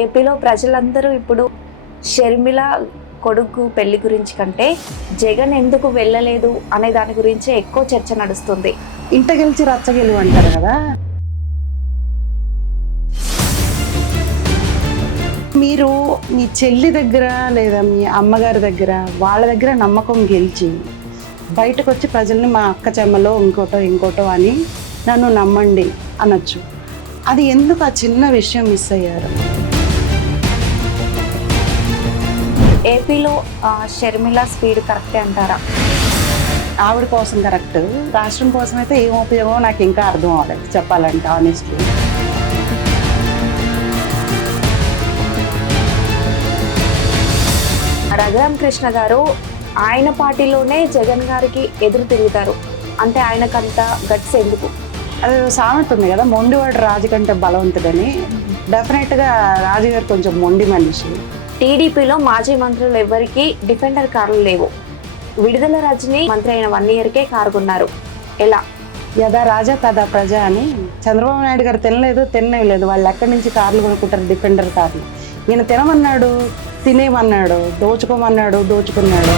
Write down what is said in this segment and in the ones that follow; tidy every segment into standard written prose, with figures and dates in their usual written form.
ఏపీలో ప్రజలందరూ ఇప్పుడు షర్మిల కొడుకు పెళ్లి గురించి కంటే జగన్ ఎందుకు వెళ్ళలేదు అనే దాని గురించి ఎక్కువ చర్చ నడుస్తుంది. ఇంట గెలిచి రచ్చగెలు అంటారు కదా. మీరు మీ చెల్లి దగ్గర లేదా మీ అమ్మగారి దగ్గర వాళ్ళ దగ్గర నమ్మకం గెలిచి బయటకు వచ్చి ప్రజల్ని మా అక్క చెమ్మలో ఇంకోటో అని నన్ను నమ్మండి అనొచ్చు. అది ఎందుకు ఆ చిన్న విషయం మిస్ అయ్యారు? ఏపీలో షర్మిల స్పీడ్ కరెక్టే అంటారా? ఆవిడ కోసం కరెక్ట్, రాష్ట్రం కోసం అయితే ఏం ఉపయోగమో నాకు ఇంకా అర్థం అవ్వలేదు చెప్పాలంటే ఆనెస్ట్లీ. రఘురామ కృష్ణ గారు ఆయన పార్టీలోనే జగన్ గారికి ఎదురు తిరుగుతారు అంటే ఆయనకంత గట్స్ ఎందుకు? అది సామెత ఉంది కదా, మొండివాడు రాజు కంటే బలవంతుడని. డెఫినెట్గా రాజుగారు కొంచెం మొండి మనిషి. టీడీపీలో మాజీ మంత్రులు ఎవరికి డిఫెండర్ కార్లు లేవు. విడుదల రజని మంత్రి అయిన 1 yearకే కారు కొన్నారు. ఎలా? యథా రాజా తదా ప్రజ అని చంద్రబాబు నాయుడు గారు తినలేదు. వాళ్ళు ఎక్కడి నుంచి కార్లు కొనుక్కుంటారు? డిఫెండర్ కార్లు. ఈయన తినమన్నాడు, తినేమన్నాడు, దోచుకున్నాడు.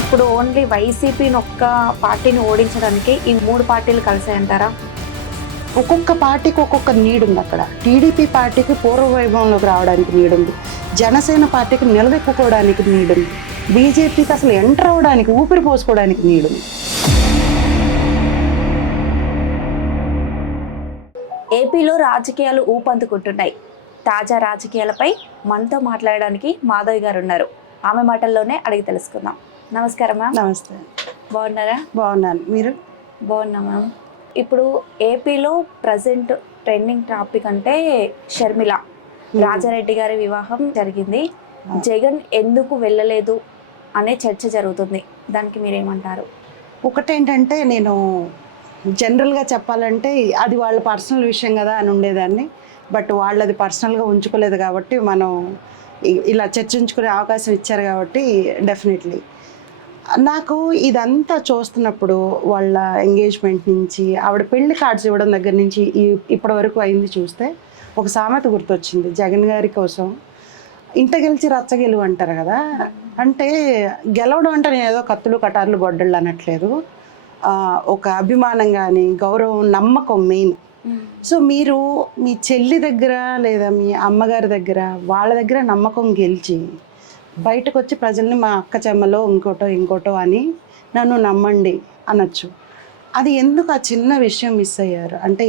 ఇప్పుడు ఓన్లీ వైసీపీని ఒక్క పార్టీని ఓడించడానికి ఈ 3 పార్టీలు కలిసాయంటారా? ఒక్కొక్క పార్టీకి ఒక్కొక్క నీడ్ ఉంది అక్కడ. టీడీపీ పార్టీకి పూర్వ వైభవంలోకి రావడానికి నీడ్ ఉంది, జనసేన పార్టీకి నిలదొక్కుకోవడానికి నీడ్ ఉంది, బీజేపీకి అసలు ఎంటర్ అవ్వడానికి ఊపిరి పోసుకోవడానికి నీడ్ ఉంది. ఏపీలో రాజకీయాలు ఊపందుకుంటున్నాయి. తాజా రాజకీయాలపై మనతో మాట్లాడడానికి మాధవి గారు ఉన్నారు. ఆమె మాటల్లోనే అడిగి తెలుసుకుందాం. నమస్కారం మ్యామ్. నమస్తే. బాగున్నారా? బాగున్నాను, మీరు? బాగున్నా మ్యామ్. ఇప్పుడు ఏపీలో ప్రజెంట్ ట్రెండింగ్ టాపిక్ అంటే షర్మిల, రాజారెడ్డి గారి వివాహం జరిగింది. జగన్ ఎందుకు వెళ్ళలేదు అనే చర్చ జరుగుతుంది. దానికి మీరేమంటారు? ఒకటేంటంటే, నేను జనరల్గా చెప్పాలంటే అది వాళ్ళ పర్సనల్ విషయం కదా అని ఉండేదాన్ని. బట్ వాళ్ళు అది పర్సనల్గా ఉంచుకోలేదు కాబట్టి మనం ఇలా చర్చించుకునే అవకాశం ఇచ్చారు కాబట్టి డెఫినెట్లీ నాకు ఇదంతా చూస్తున్నప్పుడు వాళ్ళ ఎంగేజ్మెంట్ నుంచి ఆవిడ పెళ్లి కార్డ్స్ ఇవ్వడం దగ్గర నుంచి ఇప్పటి వరకు అయింది చూస్తే ఒక సామెత గుర్తొచ్చింది. జగన్ గారి కోసం ఇంట గెలిచి రచ్చగెలు అంటారు కదా. అంటే గెలవడం అంటే నేను ఏదో కత్తులు కటార్లు గొడ్డళ్ళు అనట్లేదు. ఒక అభిమానం కానీ గౌరవం, నమ్మకం మెయిన్. సో మీరు మీ చెల్లి దగ్గర లేదా మీ అమ్మగారి దగ్గర వాళ్ళ దగ్గర నమ్మకం గెలిచి బయటకు వచ్చి ప్రజల్ని మా అక్క చెమ్మలో ఇంకోటో అని నన్ను నమ్మండి అనొచ్చు. అది ఎందుకు ఆ చిన్న విషయం మిస్ అయ్యారు? అంటే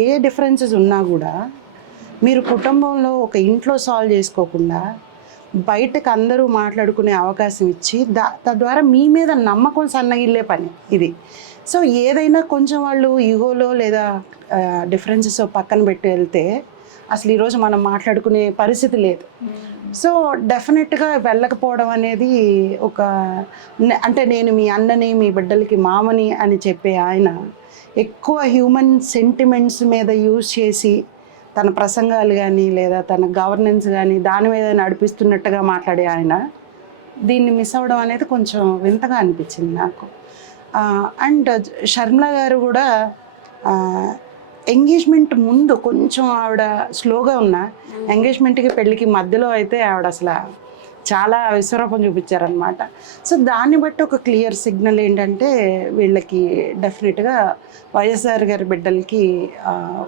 ఏ డిఫరెన్సెస్ ఉన్నా కూడా మీరు కుటుంబంలో ఒక ఇంట్లో సాల్వ్ చేసుకోకుండా బయటకు అందరూ మాట్లాడుకునే అవకాశం ఇచ్చి తద్వారా మీ మీద నమ్మకం సన్నగిల్లే పని ఇది. సో ఏదైనా కొంచెం వాళ్ళు ఈగోలో లేదా డిఫరెన్సెస్ పక్కన పెట్టి వెళ్తే అసలు ఈరోజు మనం మాట్లాడుకునే పరిస్థితి లేదు. సో డెఫినెట్గా వెళ్ళకపోవడం అనేది ఒక, అంటే నేను మీ అన్నని, మీ బిడ్డలకి మామని అని చెప్పే ఆయన ఎక్కువ హ్యూమన్ సెంటిమెంట్స్ మీద యూజ్ చేసి తన ప్రసంగాలు కానీ లేదా తన గవర్నెన్స్ కానీ దాని మీద నడిపిస్తున్నట్టుగా మాట్లాడే ఆయన దీన్ని మిస్ అవ్వడం అనేది కొంచెం వింతగా అనిపించింది నాకు. అండ్ షర్మిల గారు కూడా ఎంగేజ్మెంట్ ముందు కొంచెం ఆవిడ స్లోగా ఉన్న, ఎంగేజ్మెంట్కి పెళ్ళికి మధ్యలో అయితే ఆవిడ అసలు చాలా విశ్వరూపం చూపించారనమాట. సో దాన్ని బట్టి ఒక క్లియర్ సిగ్నల్ ఏంటంటే వీళ్ళకి డెఫినెట్గా వైఎస్ఆర్ గారి బిడ్డలకి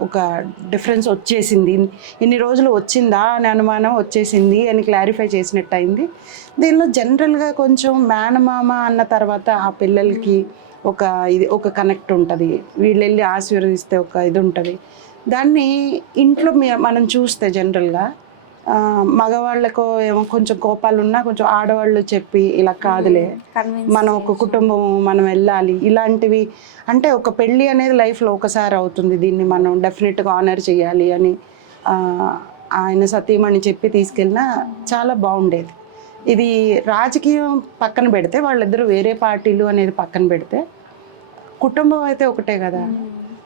ఒక డిఫరెన్స్ వచ్చేసింది. ఇన్ని రోజులు వచ్చిందా అని అనుమానం వచ్చేసింది అని క్లారిఫై చేసినట్టు అయింది. దీనిలో జనరల్గా కొంచెం మేనమామ అన్న తర్వాత ఆ పిల్లలకి ఒక కనెక్ట్ ఉంటుంది, వీళ్ళు వెళ్ళి ఆశీర్వదిస్తే ఒక ఇది ఉంటుంది. దాన్ని ఇంట్లో మనం చూస్తే జనరల్గా మగవాళ్ళకు ఏమో కొంచెం కోపాలు ఉన్నా కొంచెం ఆడవాళ్ళు చెప్పి ఇలా కాదులే మనం ఒక కుటుంబం, మనం వెళ్ళాలి, ఇలాంటివి. అంటే ఒక పెళ్ళి అనేది లైఫ్లో ఒకసారి అవుతుంది, దీన్ని మనం డెఫినెట్గా ఆనర్ చేయాలి అని ఆయన సతీమణి చెప్పి తీసుకెళ్ళినా చాలా బాగుండేది. ఇది రాజకీయం పక్కన పెడితే, వాళ్ళిద్దరూ వేరే పార్టీలు అనేది పక్కన పెడితే, కుటుంబం అయితే ఒకటే కదా.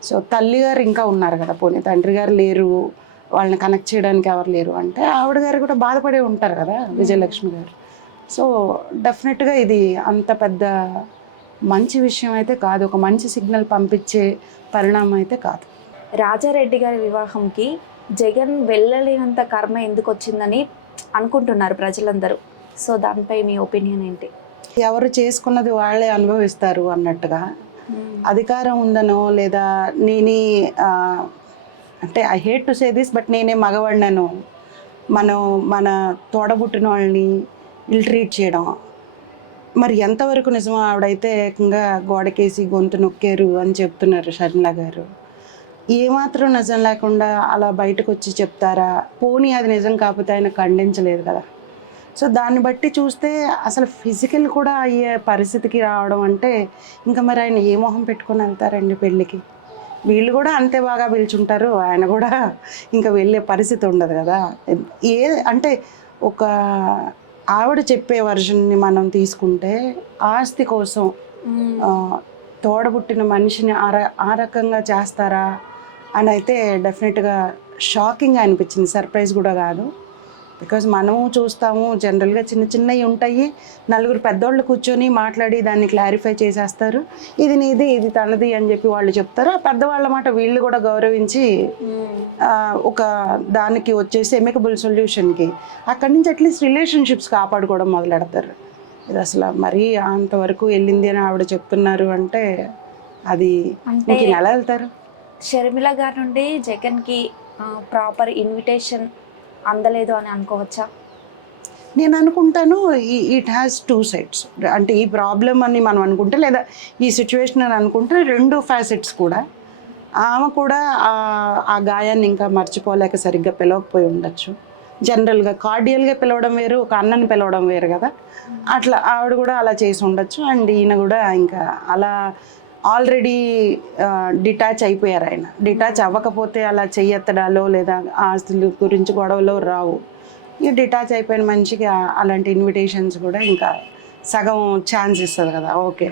సో తల్లిగారు ఇంకా ఉన్నారు కదా, పోనీ తండ్రి గారు లేరు, వాళ్ళని కనెక్ట్ చేయడానికి ఎవరు లేరు అంటే ఆవిడ గారు కూడా బాధపడే ఉంటారు కదా, విజయలక్ష్మి గారు. సో డెఫినెట్గా ఇది అంత పెద్ద మంచి విషయం అయితే కాదు, ఒక మంచి సిగ్నల్ పంపించే పరిణామం అయితే కాదు. రాజారెడ్డి గారి వివాహంకి జగన్ వెళ్ళలేనంత కర్మ ఎందుకు వచ్చిందని అనుకుంటున్నారు ప్రజలందరూ. సో దానిపై మీ ఒపీనియన్ ఏంటి? ఎవరు చేసుకున్నది వాళ్ళే అనుభవిస్తారు అన్నట్టుగా, అధికారం ఉందనో లేదా నేనే అంటే I hate to say this but నేనే మగవాడినను మన తోడబుట్టిన వాళ్ళని ఇల్ ట్రీట్ చేయడం మరి ఎంతవరకు నిజమో. ఆవిడైతే ఏకంగా గోడకేసి గొంతు నొక్కారు అని చెప్తున్నారు షర్మిల గారు. ఏమాత్రం నిజం లేకుండా అలా బయటకు వచ్చి చెప్తారా? పోనీ అది నిజం కాకపోతే ఆయన ఖండించలేదు కదా. సో దాన్ని బట్టి చూస్తే అసలు ఫిజికల్ కూడా అయ్యే పరిస్థితికి రావడం అంటే ఇంకా మరి ఆయన ఏ మొహం పెట్టుకొని వెళ్తారండి పెళ్ళికి? వీళ్ళు కూడా అంతే బాగా పిలుచుంటారు, ఆయన కూడా ఇంకా వెళ్ళే పరిస్థితి ఉండదు కదా. అంటే ఒక ఆవిడ చెప్పే వర్షన్ని మనం తీసుకుంటే ఆస్తి కోసం తోడబుట్టిన మనిషిని ఆ రకంగా చేస్తారా అని అయితే డెఫినెట్గా షాకింగ్గా అనిపించింది, సర్ప్రైజ్ కూడా కాదు. బికాజ్ మనము చూస్తాము జనరల్గా చిన్న చిన్నవి ఉంటాయి, నలుగురు పెద్దోళ్ళు కూర్చొని మాట్లాడి దాన్ని క్లారిఫై చేసేస్తారు, ఇది నీది ఇది తనది అని చెప్పి వాళ్ళు చెప్తారు. ఆ పెద్దవాళ్ళ మాట వీళ్ళు కూడా గౌరవించి ఒక దానికి వచ్చేసి ఎమికబుల్ సొల్యూషన్కి అక్కడి నుంచి అట్లీస్ట్ రిలేషన్షిప్స్ కాపాడుకోవడం మొదలెడతారు. ఇది అసలు మరీ అంతవరకు వెళ్ళింది అని ఆవిడ చెప్తున్నారు అంటే అది ఇంక ఎలా వెళ్తారు? షర్మిల గారి నుండి జగన్కి ప్రాపర్ ఇన్విటేషన్ అందలేదు అని అనుకోవచ్చా? నేను అనుకుంటాను ఇట్ హ్యాస్ టూ సైడ్స్. అంటే ఈ ప్రాబ్లం అని మనం అనుకుంటే లేదా ఈ సిచ్యువేషన్ అని అనుకుంటే రెండు ఫ్యాసెట్స్ కూడా. ఆమె కూడా ఆ గాయాన్ని ఇంకా మర్చిపోలేక సరిగ్గా పిలవకపోయి ఉండొచ్చు. జనరల్గా కార్డియల్గా పిలవడం వేరు, ఒక అన్నని పిలవడం వేరు కదా. అట్లా ఆవిడ కూడా అలా చేసి ఉండొచ్చు. అండ్ ఈయన కూడా ఇంకా అలా ఆల్రెడీ డిటాచ్ అయిపోయారు. ఆయన డిటాచ్ అవ్వకపోతే అలా చెయ్యెత్తడాలో లేదా ఆస్తుల గురించి గొడవలో రావు. ఈ డిటాచ్ అయిపోయిన మనిషికి అలాంటి ఇన్విటేషన్స్ కూడా ఇంకా సగం ఛాన్స్ ఇస్తుంది కదా. ఓకే,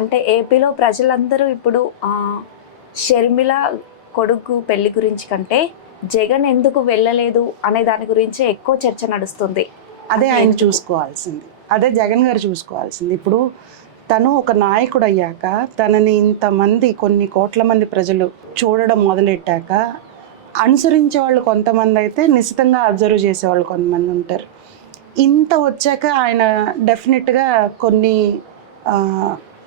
అంటే ఏపీలో ప్రజలందరూ ఇప్పుడు షర్మిల కొడుకు పెళ్లి గురించి కంటే జగన్ ఎందుకు వెళ్ళలేదు అనే దాని గురించి ఎక్కువ చర్చ నడుస్తుంది. అదే ఆయన చూసుకోవాల్సింది, అదే జగన్ గారు చూసుకోవాల్సింది. ఇప్పుడు తను ఒక నాయకుడు అయ్యాక తనని ఇంతమంది కొన్ని కోట్ల మంది ప్రజలు చూడడం మొదలెట్టాక అనుసరించే వాళ్ళు కొంతమంది అయితే నిశ్చితంగా అబ్జర్వ్ చేసేవాళ్ళు కొంతమంది ఉంటారు. ఇంత వచ్చాక ఆయన డెఫినెట్గా కొన్ని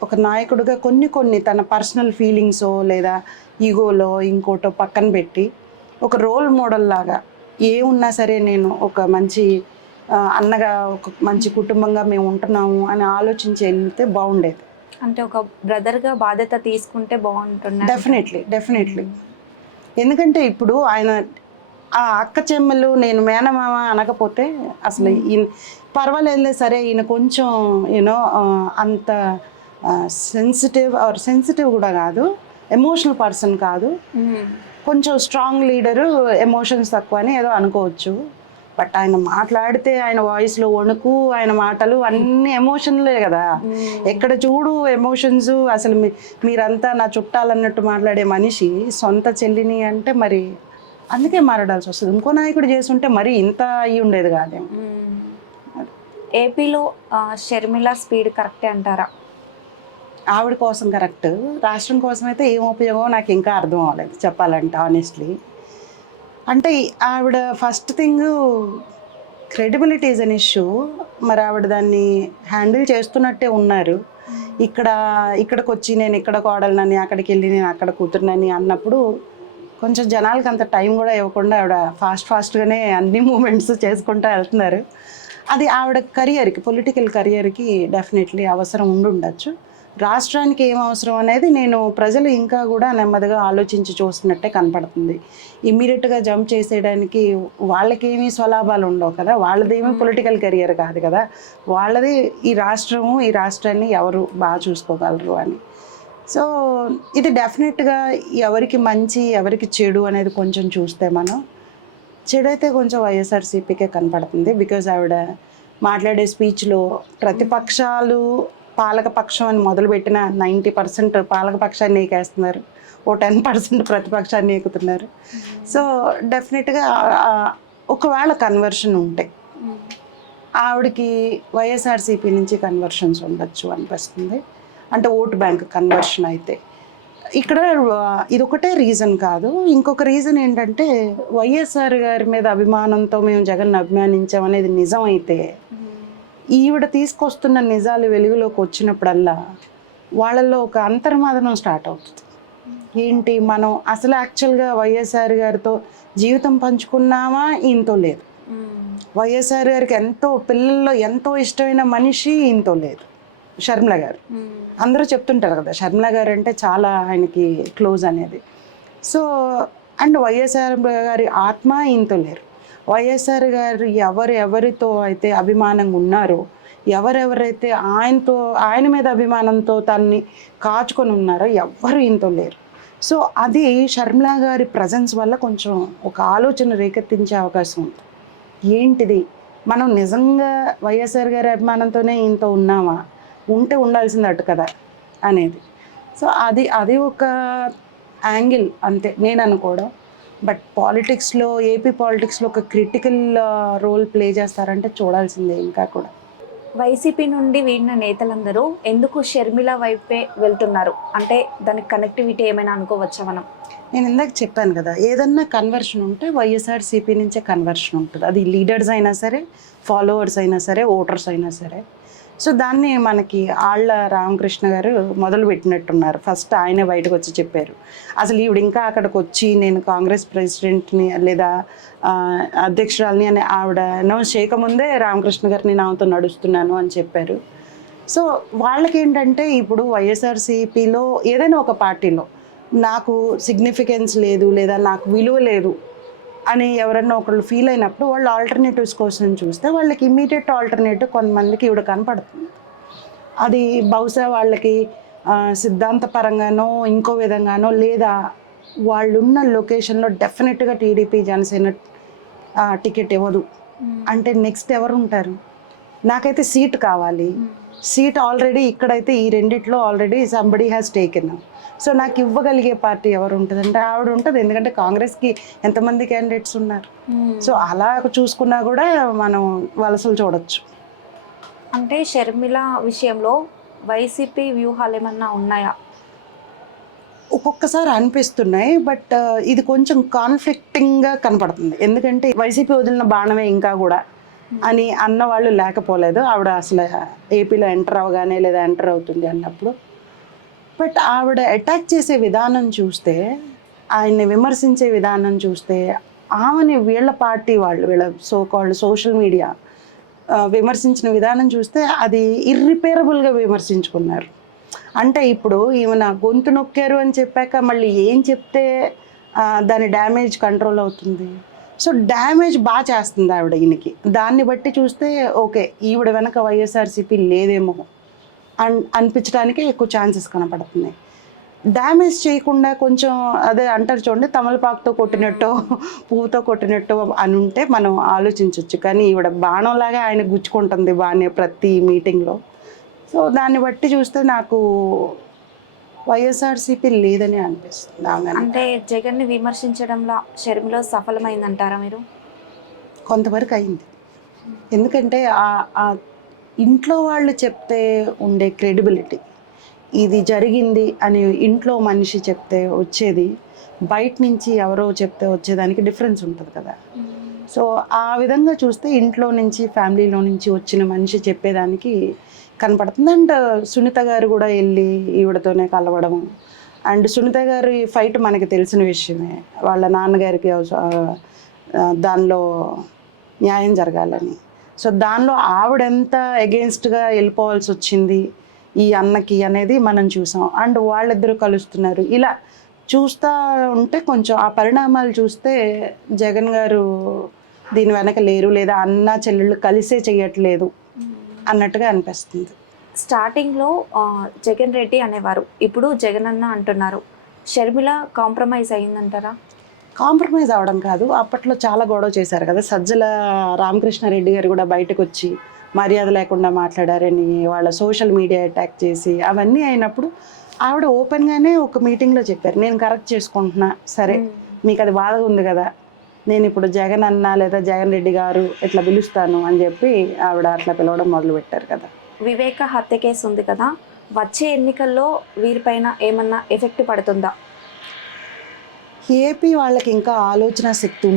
ఒక నాయకుడిగా కొన్ని తన పర్సనల్ ఫీలింగ్సో లేదా ఈగోలో ఇంకోటో పక్కన పెట్టి ఒక రోల్ మోడల్ లాగా ఏమున్నా సరే నేను ఒక మంచి అన్నగా ఒక మంచి కుటుంబంగా మేము ఉంటున్నాము అని ఆలోచించి వెళ్తే బాగుండేది. అంటే ఒక బ్రదర్గా బాధ్యత తీసుకుంటే బాగుంటుంది. డెఫినెట్లీ. ఎందుకంటే ఇప్పుడు ఆయన ఆ అక్క చెల్లెలు నేను మేనమామ అనకపోతే అసలు ఈయన పర్వాలేదులే సరే, ఈయన కొంచెం యూనో అంత సెన్సిటివ్ కూడా కాదు, ఎమోషనల్ పర్సన్ కాదు, కొంచెం స్ట్రాంగ్ లీడరు, ఎమోషన్స్ తక్కువ అని ఏదో అనుకోవచ్చు. బట్ ఆయన మాట్లాడితే ఆయన వాయిస్లో వణుకు, ఆయన మాటలు అన్ని ఎమోషన్లే కదా. ఎక్కడ చూడు ఎమోషన్స్. అసలు మీరంతా నా చుట్టాలన్నట్టు మాట్లాడే మనిషి సొంత చెల్లిని అంటే మరి అందుకే మాట్లాడాల్సి వస్తుంది. ఇంకో నాయకుడు చేస్తుంటే మరి ఇంత అయ్యి ఉండేది కాదేమో. ఏపీలో షర్మిల స్పీడ్ కరెక్టే అంటారా? ఆవిడ కోసం కరెక్ట్, రాష్ట్రం కోసం అయితే ఏం ఉపయోగం నాకు ఇంకా అర్థం అవ్వలేదు చెప్పాలంటే ఆనెస్ట్లీ. అంటే ఆవిడ first thing credibility is an issue. మరి ఆవిడ దాన్ని హ్యాండిల్ చేస్తున్నట్టే ఉన్నారు. ఇక్కడికి వచ్చి నేను ఇక్కడ కోడలనని, అక్కడికి వెళ్ళి నేను అక్కడ కూతురునని అన్నప్పుడు కొంచెం జనాలకి అంత టైం కూడా ఇవ్వకుండా ఆవిడ ఫాస్ట్గానే అన్ని మూమెంట్స్ చేసుకుంటూ వెళ్తున్నారు. అది ఆవిడ కరియర్కి, పొలిటికల్ కరియర్కి డెఫినెట్లీ అవసరం ఉండొచ్చు. రాష్ట్రానికి ఏం అవసరం అనేది నేను ప్రజలు ఇంకా కూడా నెమ్మదిగా ఆలోచించి చూస్తున్నట్టే కనపడుతుంది. ఇమ్మీడియట్గా జంప్ చేసేయడానికి వాళ్ళకేమీ స్వలాభాలు ఉండవు కదా, వాళ్ళదేమీ పొలిటికల్ కెరియర్ కాదు కదా, వాళ్ళది ఈ రాష్ట్రాన్ని ఎవరు బాగా చూసుకోగలరు అని. సో ఇది డెఫినెట్గా ఎవరికి మంచి ఎవరికి చెడు అనేది కొంచెం చూస్తే మనం చెడు అయితే కొంచెం వైఎస్ఆర్సీపీకే కనపడుతుంది. బికాజ్ ఆవిడ మాట్లాడే స్పీచ్లో ప్రతిపక్షాలు పాలకపక్షం అని మొదలుపెట్టిన 90% పాలకపక్షాన్ని ఏకేస్తున్నారు, ఓ 10% ప్రతిపక్షాన్ని ఏకుతున్నారు. సో డెఫినెట్గా ఒకవేళ కన్వర్షన్ ఉంటే ఆవిడకి వైఎస్ఆర్సీపీ నుంచి కన్వర్షన్స్ ఉండొచ్చు అనిపిస్తుంది. అంటే ఓటు బ్యాంక్ కన్వర్షన్ అయితే ఇక్కడ ఇదొకటే రీజన్ కాదు, ఇంకొక రీజన్ ఏంటంటే వైఎస్ఆర్ గారి మీద అభిమానంతో మేము జగన్ అభిమానించాం అనేది నిజమైతే ఈవిడ తీసుకొస్తున్న నిజాలు వెలుగులోకి వచ్చినప్పుడల్లా వాళ్ళల్లో ఒక అంతర్మాదనం స్టార్ట్ అవుతుంది. ఏంటి, మనం అసలు యాక్చువల్గా వైఎస్ఆర్ గారితో జీవితం పంచుకున్నామా, ఈయనతో లేదు. వైఎస్ఆర్ గారికి ఎంతో పిల్లల్లో ఎంతో ఇష్టమైన మనిషి ఈయనతో లేదు, షర్మిల గారు. అందరూ చెప్తుంటారు కదా షర్మిల గారు అంటే చాలా ఆయనకి క్లోజ్ అనేది. సో అండ్ వైఎస్ఆర్ గారి ఆత్మ ఈయనతో లేరు. వైఎస్ఆర్ గారు ఎవరితో అయితే అభిమానంగా ఉన్నారో, ఎవరెవరైతే ఆయన మీద అభిమానంతో తన్ని కాచుకొని ఉన్నారో ఎవ్వరు ఈయనతో లేరు. సో అది షర్మిల గారి ప్రజెన్స్ వల్ల కొంచెం ఒక ఆలోచన రేకెత్తించే అవకాశం ఉంది. ఏంటిది, మనం నిజంగా వైఎస్ఆర్ గారి అభిమానంతోనే ఈయనతో ఉన్నామా, ఉంటే ఉండాల్సింది అటు కదా అనేది. సో అది ఒక యాంగిల్ అంతే నేను అనుకోవడం. బట్ పాలిటిక్స్లో, ఏపీ పాలిటిక్స్లో ఒక క్రిటికల్ రోల్ ప్లే చేస్తారంటే చూడాల్సిందే ఇంకా కూడా. వైసీపీ నుండి వీడిన నేతలందరూ ఎందుకు షర్మిల వైపే వెళ్తున్నారు అంటే దానికి కనెక్టివిటీ ఏమైనా అనుకోవచ్చా మనం? నేను ఇందాక చెప్పాను కదా, ఏదన్నా కన్వర్షన్ ఉంటే వైఎస్ఆర్సీపీ నుంచే కన్వర్షన్ ఉంటుంది. అది లీడర్స్ అయినా సరే, ఫాలోవర్స్ అయినా సరే, ఓటర్స్ అయినా సరే. సో దాన్ని మనకి ఆళ్ళ రామకృష్ణ గారు మొదలు పెట్టినట్టున్నారు. ఫస్ట్ ఆయనే బయటకు వచ్చి చెప్పారు. అసలు ఈవిడ ఇంకా అక్కడికి వచ్చి నేను కాంగ్రెస్ ప్రెసిడెంట్ని లేదా అధ్యక్షురాలని అని ఆవిడ అనౌన్స్ చేయకముందే రామకృష్ణ గారు నేను ఆమెతో నడుస్తున్నాను అని చెప్పారు. సో వాళ్ళకి ఏంటంటే ఇప్పుడు వైఎస్ఆర్సీపీలో ఏదైనా ఒక పార్టీలో నాకు సిగ్నిఫికెన్స్ లేదు లేదా నాకు విలువ లేదు అని ఎవరన్నా ఒకళ్ళు ఫీల్ అయినప్పుడు వాళ్ళు ఆల్టర్నేటివ్స్ కోసం చూస్తే వాళ్ళకి ఇమ్మీడియట్ ఆల్టర్నేటివ్ కొంతమందికి ఈవిడ కనపడుతుంది. అది బహుశా వాళ్ళకి సిద్ధాంతపరంగానో ఇంకో విధంగానో లేదా వాళ్ళున్న లొకేషన్లో డెఫినెట్గా టీడీపీ జనసేన టికెట్ ఇవ్వదు అంటే నెక్స్ట్ ఎవరు ఉంటారు? నాకైతే సీట్ కావాలి. సీట్ ఆల్రెడీ ఇక్కడైతే ఈ రెండిట్లో already somebody has taken. So నాకు ఇవ్వగలిగే పార్టీ ఎవరు ఉంటుంది అంటే ఆవిడ ఉంటుంది. ఎందుకంటే కాంగ్రెస్కి ఎంతమంది క్యాండిడేట్స్ ఉన్నారు. సో అలా చూసుకున్నా కూడా మనం వలసలు చూడొచ్చు. అంటే షర్మిల విషయంలో వైసీపీ వ్యూహాలు ఏమన్నా ఉన్నాయా? ఒక్కొక్కసారి అనిపిస్తున్నాయి, బట్ ఇది కొంచెం కాన్ఫ్లిక్టింగ్గా కనపడుతుంది. ఎందుకంటే వైసీపీ వదిలిన బాణమే ఇంకా కూడా అని అన్న వాళ్ళు లేకపోలేదు. ఆవిడ అసలు ఏపీలో ఎంటర్ అవగానే లేదా ఎంటర్ అవుతుంది అన్నప్పుడు. బట్ ఆవిడ అటాక్ చేసే విధానం చూస్తే, ఆయన్ని విమర్శించే విధానం చూస్తే, ఆమెని వీళ్ళ పార్టీ వాళ్ళు వీళ్ళ సోషల్ మీడియా విమర్శించిన విధానం చూస్తే అది ఇర్రిపేరబుల్గా విమర్శించుకున్నారు. అంటే ఇప్పుడు ఈమె నా గొంతు నొక్కారు అని చెప్పాక మళ్ళీ ఏం చెప్తే దాని డ్యామేజ్ కంట్రోల్ అవుతుంది. సో డ్యామేజ్ బాగా చేస్తుంది ఆవిడ ఈయనకి. దాన్ని బట్టి చూస్తే ఓకే ఈవిడ వెనక వైఎస్ఆర్సీపీ లేదేమో అనిపించడానికి ఎక్కువ ఛాన్సెస్ కనపడుతున్నాయి. డ్యామేజ్ చేయకుండా కొంచెం అదే అంటారు చూడండి, తమలపాకుతో కొట్టినట్టు పువ్వుతో కొట్టినట్టు అని ఉంటే మనం ఆలోచించవచ్చు. కానీ ఈవిడ బాణంలాగా ఆయన గుచ్చుకుంటుంది బాగానే ప్రతి మీటింగ్లో. సో దాన్ని బట్టి చూస్తే నాకు వైఎస్ఆర్సీపీ లేదని అనిపిస్తుంది. అంటే జగన్ని విమర్శించడంలో షర్మిల సఫలమైందంటారా మీరు? కొంతవరకు అయింది. ఎందుకంటే ఆ ఇంట్లో వాళ్ళు చెప్తే ఉండే క్రెడిబిలిటీ, ఇది జరిగింది అని ఇంట్లో మనిషి చెప్తే వచ్చేది, బయట నుంచి ఎవరో చెప్తే వచ్చేదానికి డిఫరెన్స్ ఉంటుంది కదా. సో ఆ విధంగా చూస్తే ఇంట్లో నుంచి ఫ్యామిలీలో నుంచి వచ్చిన మనిషి చెప్పేదానికి కనపడుతుంది. అండ్ సునీత గారు కూడా వెళ్ళి ఈవిడతోనే కలవడం. అండ్ సునీత గారి ఫైట్ మనకి తెలిసిన విషయమే, వాళ్ళ నాన్నగారికి దానిలో న్యాయం జరగాలని. సో దానిలో ఆవిడెంత అగెయిన్స్ట్గా వెళ్ళిపోవాల్సి వచ్చింది ఈ అన్నకి అనేది మనం చూసాం. అండ్ వాళ్ళిద్దరూ కలుస్తున్నారు. ఇలా చూస్తూ ఉంటే కొంచెం ఆ పరిణామాలు చూస్తే జగన్ గారు దీని వెనక లేరు లేదా అన్న చెల్లెళ్ళు కలిసే చేయట్లేదు అన్నట్టుగా అనిపిస్తుంది. స్టార్టింగ్లో జగన్ రెడ్డి అనేవారు, ఇప్పుడు జగన్ అన్న అంటున్నారు. షర్మిల కాంప్రమైజ్ అయిందంటారా? కాంప్రమైజ్ అవ్వడం కాదు, అప్పట్లో చాలా గొడవ చేశారు కదా. సజ్జల రామకృష్ణారెడ్డి గారు కూడా బయటకు వచ్చి మర్యాద లేకుండా మాట్లాడారని వాళ్ళ సోషల్ మీడియా అటాక్ చేసి అవన్నీ అయినప్పుడు ఆవిడ ఓపెన్గానే ఒక మీటింగ్లో చెప్పారు, నేను కరెక్ట్ చేసుకుంటున్నా, సరే మీకు అది బాధ ఉంది కదా, నేను ఇప్పుడు జగన్ అన్న లేదా జగన్ రెడ్డి గారు ఇట్లా పిలుస్తాను అని చెప్పి ఆవిడ అట్లా పిలవడం మొదలుపెట్టారు కదా. వివేక హత్య కేసు ఉంది కదా, వచ్చే ఎన్నికల్లో వీరిపైన ఏమన్నా ఎఫెక్ట్ పడుతుందా? ఏపీ వాళ్ళకి ఇంకా ఆలోచన శక్తి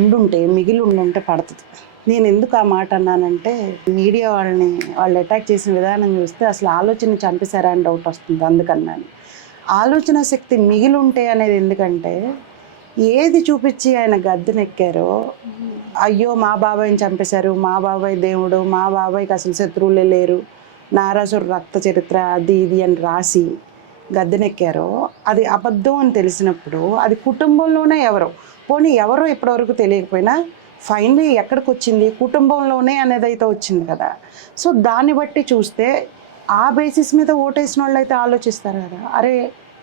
మిగిలి ఉండుంటే పడుతుంది. నేను ఎందుకు ఆ మాట అన్నానంటే మీడియా వాళ్ళు అటాక్ చేసిన విధానం చూస్తే అసలు ఆలోచన చంపేశారా అని డౌట్ వస్తుంది. అందుకన్నాను ఆలోచన శక్తి మిగిలి ఉంటే అనేది. ఎందుకంటే ఏది చూపించి ఆయన గద్దెనెక్కారో, అయ్యో మా బాబాయ్ని చంపేశారు, మా బాబాయ్ దేవుడు, మా బాబాయ్కి అసలు శత్రువులే లేరు, నారాసురు రక్త చరిత్ర అది ఇది అని రాసి గద్దెనెక్కారో అది అబద్ధం అని తెలిసినప్పుడు అది కుటుంబంలోనే ఎవరో ఇప్పటివరకు తెలియకపోయినా ఫైనలీ ఎక్కడికి వచ్చింది, కుటుంబంలోనే అనేది అయితే వచ్చింది కదా. సో దాన్ని బట్టి చూస్తే ఆ బేసిస్ మీద ఓటేసిన వాళ్ళు అయితే ఆలోచిస్తారు కదా, అరే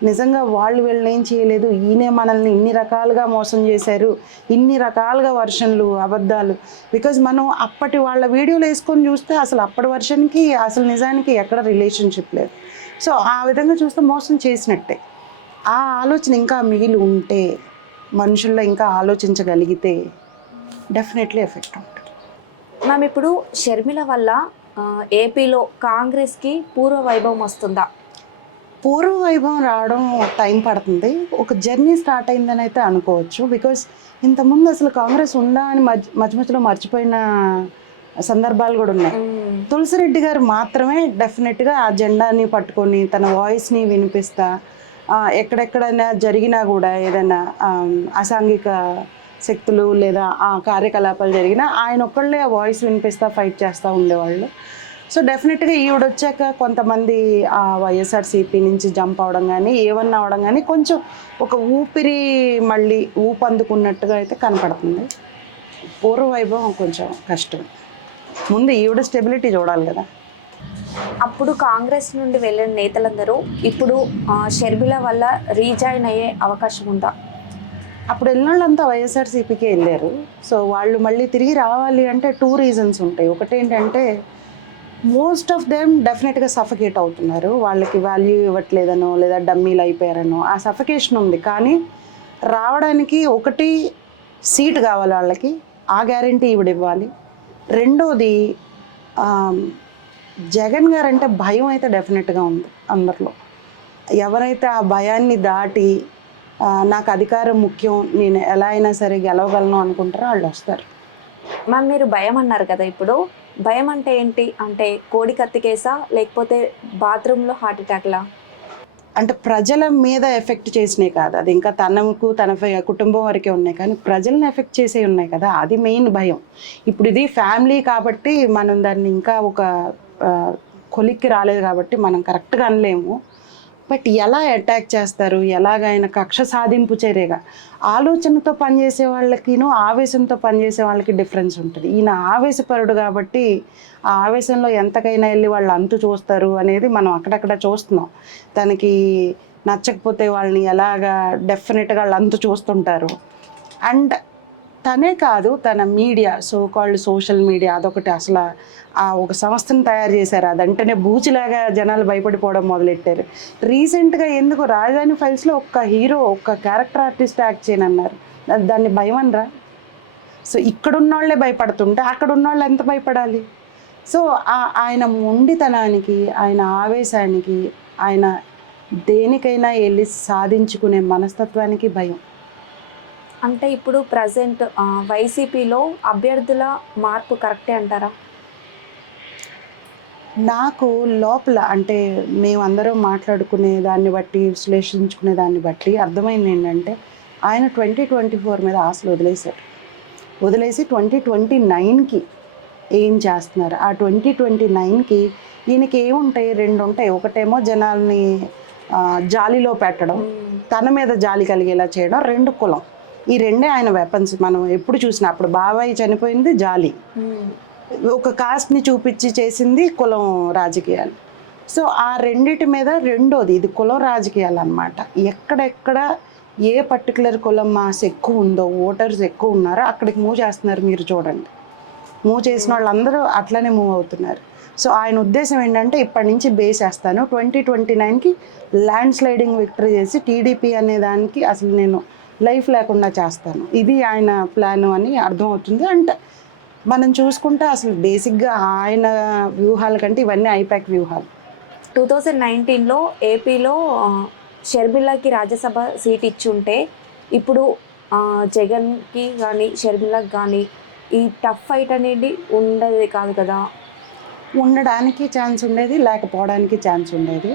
నిజంగా వీళ్ళని ఏం చేయలేదు, ఈయనే మనల్ని ఇన్ని రకాలుగా మోసం చేశారు, ఇన్ని రకాలుగా వర్షన్లు అబద్ధాలు. బికాజ్ మనం అప్పటి వాళ్ళ వీడియోలు వేసుకొని చూస్తే అసలు అప్పటి వర్షన్కి అసలు నిజానికి ఎక్కడ రిలేషన్షిప్ లేదు. సో ఆ విధంగా చూస్తే మోసం చేసినట్టే. ఆ ఆలోచన ఇంకా మిగిలి ఉంటే, మనుషుల్లో ఇంకా ఆలోచించగలిగితే డెఫినెట్లీ ఎఫెక్ట్ ఉంటుంది. మ్యామ్, ఇప్పుడు షర్మిల వల్ల ఏపీలో కాంగ్రెస్కి పూర్వ వైభవం వస్తుందా? పూర్వ వైభవం రావడం టైం పడుతుంది. ఒక జర్నీ స్టార్ట్ అయిందని అయితే అనుకోవచ్చు. బికాజ్ ఇంతకుముందు అసలు కాంగ్రెస్ ఉందా అని మధ్యలో మర్చిపోయిన సందర్భాలు కూడా ఉన్నాయి. తులసిరెడ్డి గారు మాత్రమే డెఫినెట్గా ఆ జెండాని పట్టుకొని తన వాయిస్ని వినిపిస్తా, ఎక్కడెక్కడైనా జరిగినా కూడా ఏదైనా అసాంఘిక శక్తులు లేదా ఆ కార్యకలాపాలు జరిగినా ఆయన ఒక్కళ్ళే ఆ వాయిస్ వినిపిస్తా ఫైట్ చేస్తూ ఉండేవాళ్ళు. సో డెఫినెట్గా ఈవిడొచ్చాక కొంతమంది ఆ వైఎస్ఆర్సీపీ నుంచి జంప్ అవడం కానీ ఏమన్నా అవడం కానీ కొంచెం ఒక ఊపిరి మళ్ళీ ఊపందుకున్నట్టుగా అయితే కనపడుతుంది. పూర్వ వైభవం కొంచెం కష్టం. ముందు ఈవిడ స్టెబిలిటీ చూడాలి కదా. అప్పుడు కాంగ్రెస్ నుండి వెళ్ళిన నేతలందరూ ఇప్పుడు షర్మిల వల్ల రీజాయిన్ అయ్యే అవకాశం ఉందా? అప్పుడు వెళ్ళిన వాళ్ళంతా వైఎస్ఆర్సీపీకే వెళ్ళారు. సో వాళ్ళు మళ్ళీ తిరిగి రావాలి అంటే 2 రీజన్స్ ఉంటాయి. ఒకటేంటంటే మోస్ట్ ఆఫ్ దెమ్ డెఫినెట్గా సఫకేట్ అవుతున్నారు, వాళ్ళకి వాల్యూ ఇవ్వట్లేదనో లేదా డమ్మీలు అయిపోయారనో ఆ సఫకేషన్ ఉంది. కానీ రావడానికి ఒకటి సీట్ కావాలి వాళ్ళకి, ఆ గ్యారంటీ ఈవిడ ఇవ్వాలి. రెండోది జగన్ గారు అంటే భయం అయితే డెఫినెట్గా ఉంది అందరిలో. ఎవరైతే ఆ భయాన్ని దాటి నాకు అధికారం ముఖ్యం, నేను ఎలా అయినా సరే గెలవగలను అనుకుంటారో వాళ్ళు వస్తారు. మ్యామ్, మీరు భయం అన్నారు కదా, ఇప్పుడు భయం అంటే ఏంటి? అంటే కోడి కత్తి కేసా లేకపోతే బాత్రూంలో హార్ట్ అటాక్లా? అంటే ప్రజల మీద ఎఫెక్ట్ చేసినాయి కాదు, అది ఇంకా తనకు తన కుటుంబం వరకే ఉన్నాయి. కానీ ప్రజలను ఎఫెక్ట్ చేసే ఉన్నాయి కదా, అది మెయిన్ భయం. ఇప్పుడు ఇది ఫ్యామిలీ కాబట్టి మనం దాన్ని ఇంకా ఒక కొలిక్కి రాలేదు కాబట్టి మనం కరెక్ట్గా అనలేము. బట్ ఎలా అటాక్ చేస్తారు, ఎలాగైనా కక్ష సాధింపు చర్యగా ఆలోచనతో పనిచేసే వాళ్ళకిను ఆవేశంతో పనిచేసే వాళ్ళకి డిఫరెన్స్ ఉంటుంది. ఈయన ఆవేశపరుడు కాబట్టి ఆ ఆవేశంలో ఎంతకైనా వెళ్ళి వాళ్ళు అంతు చూస్తారు అనేది మనం అక్కడక్కడ చూస్తున్నాం. తనకి నచ్చకపోతే వాళ్ళని ఎలాగా డెఫినెట్గా వాళ్ళు అంతు చూస్తుంటారు. అండ్ తనే కాదు, తన media, so called social media అదొకటి. అసలు ఆ ఒక సంస్థను తయారు చేశారు, అదంటేనే బూచిలాగా జనాలు భయపడిపోవడం మొదలెట్టారు. రీసెంట్గా ఎందుకు రాజధాని ఫైల్స్లో ఒక్క హీరో, ఒక్క క్యారెక్టర్ ఆర్టిస్ట్ యాక్ట్ చేయనన్నారు, దాన్ని భయం అనరా? సో ఇక్కడున్నోళ్లే భయపడుతుంటే అక్కడ ఉన్నోళ్ళు ఎంత భయపడాలి? సో ఆయన మొండితనానికి, ఆయన ఆవేశానికి, ఆయన దేనికైనా వెళ్ళి సాధించుకునే మనస్తత్వానికి భయం. అంటే ఇప్పుడు ప్రజెంట్ వైసీపీలో అభ్యర్థుల మార్పు కరెక్టే అంటారా? నాకు లోపల అంటే మేమందరం మాట్లాడుకునే దాన్ని బట్టి, విశ్లేషించుకునే దాన్ని బట్టి అర్థమైంది ఏంటంటే ఆయన 2024 మీద ఆశలు వదిలేసి 2029కి ఏం చేస్తున్నారు. ఆ 2029కి ఈయనకి ఏముంటాయి? 2 ఉంటాయి. ఒకటేమో జనాల్ని జాలిలో పెట్టడం, తన మీద జాలి కలిగేలా చేయడం. 2 కులం. ఈ 2 ఆయన వెపన్స్. మనం ఎప్పుడు చూసినా అప్పుడు బాబాయ్ చనిపోయింది జాలి, ఒక కాస్ట్ని చూపించి చేసింది కులం రాజకీయాలు. సో ఆ రెండిటి మీద రెండోది ఇది కులం రాజకీయాలు అన్నమాట. ఎక్కడెక్కడ ఏ పర్టికులర్ కులం మాస్ ఎక్కువ ఉందో, ఓటర్స్ ఎక్కువ ఉన్నారో అక్కడికి మూవ్ చేస్తున్నారు. మీరు చూడండి, మూవ్ చేసిన వాళ్ళందరూ అట్లనే మూవ్ అవుతున్నారు. సో ఆయన ఉద్దేశం ఏంటంటే ఇప్పటి నుంచి బేస్ వేస్తాను, 2029కి ల్యాండ్ స్లైడింగ్ విక్టరీ చేసి టీడీపీ అనే దానికి అసలు నేను లైఫ్ లేకుండా చేస్తాను. ఇది ఆయన ప్లాను అని అర్థమవుతుంది. అంటే మనం చూసుకుంటే అసలు బేసిక్గా ఆయన వ్యూహాల కంటే ఇవన్నీ ఐపాక్ వ్యూహాలు. 2019లో ఏపీలో షర్మిలకి రాజ్యసభ సీట్ ఇచ్చుంటే ఇప్పుడు జగన్కి కానీ షర్మిలకి కానీ ఈ టఫ్ ఫైట్ అనేది ఉండేది కాదు కదా. ఉండడానికి ఛాన్స్ ఉండేది, లేకపోవడానికి ఛాన్స్ ఉండేది.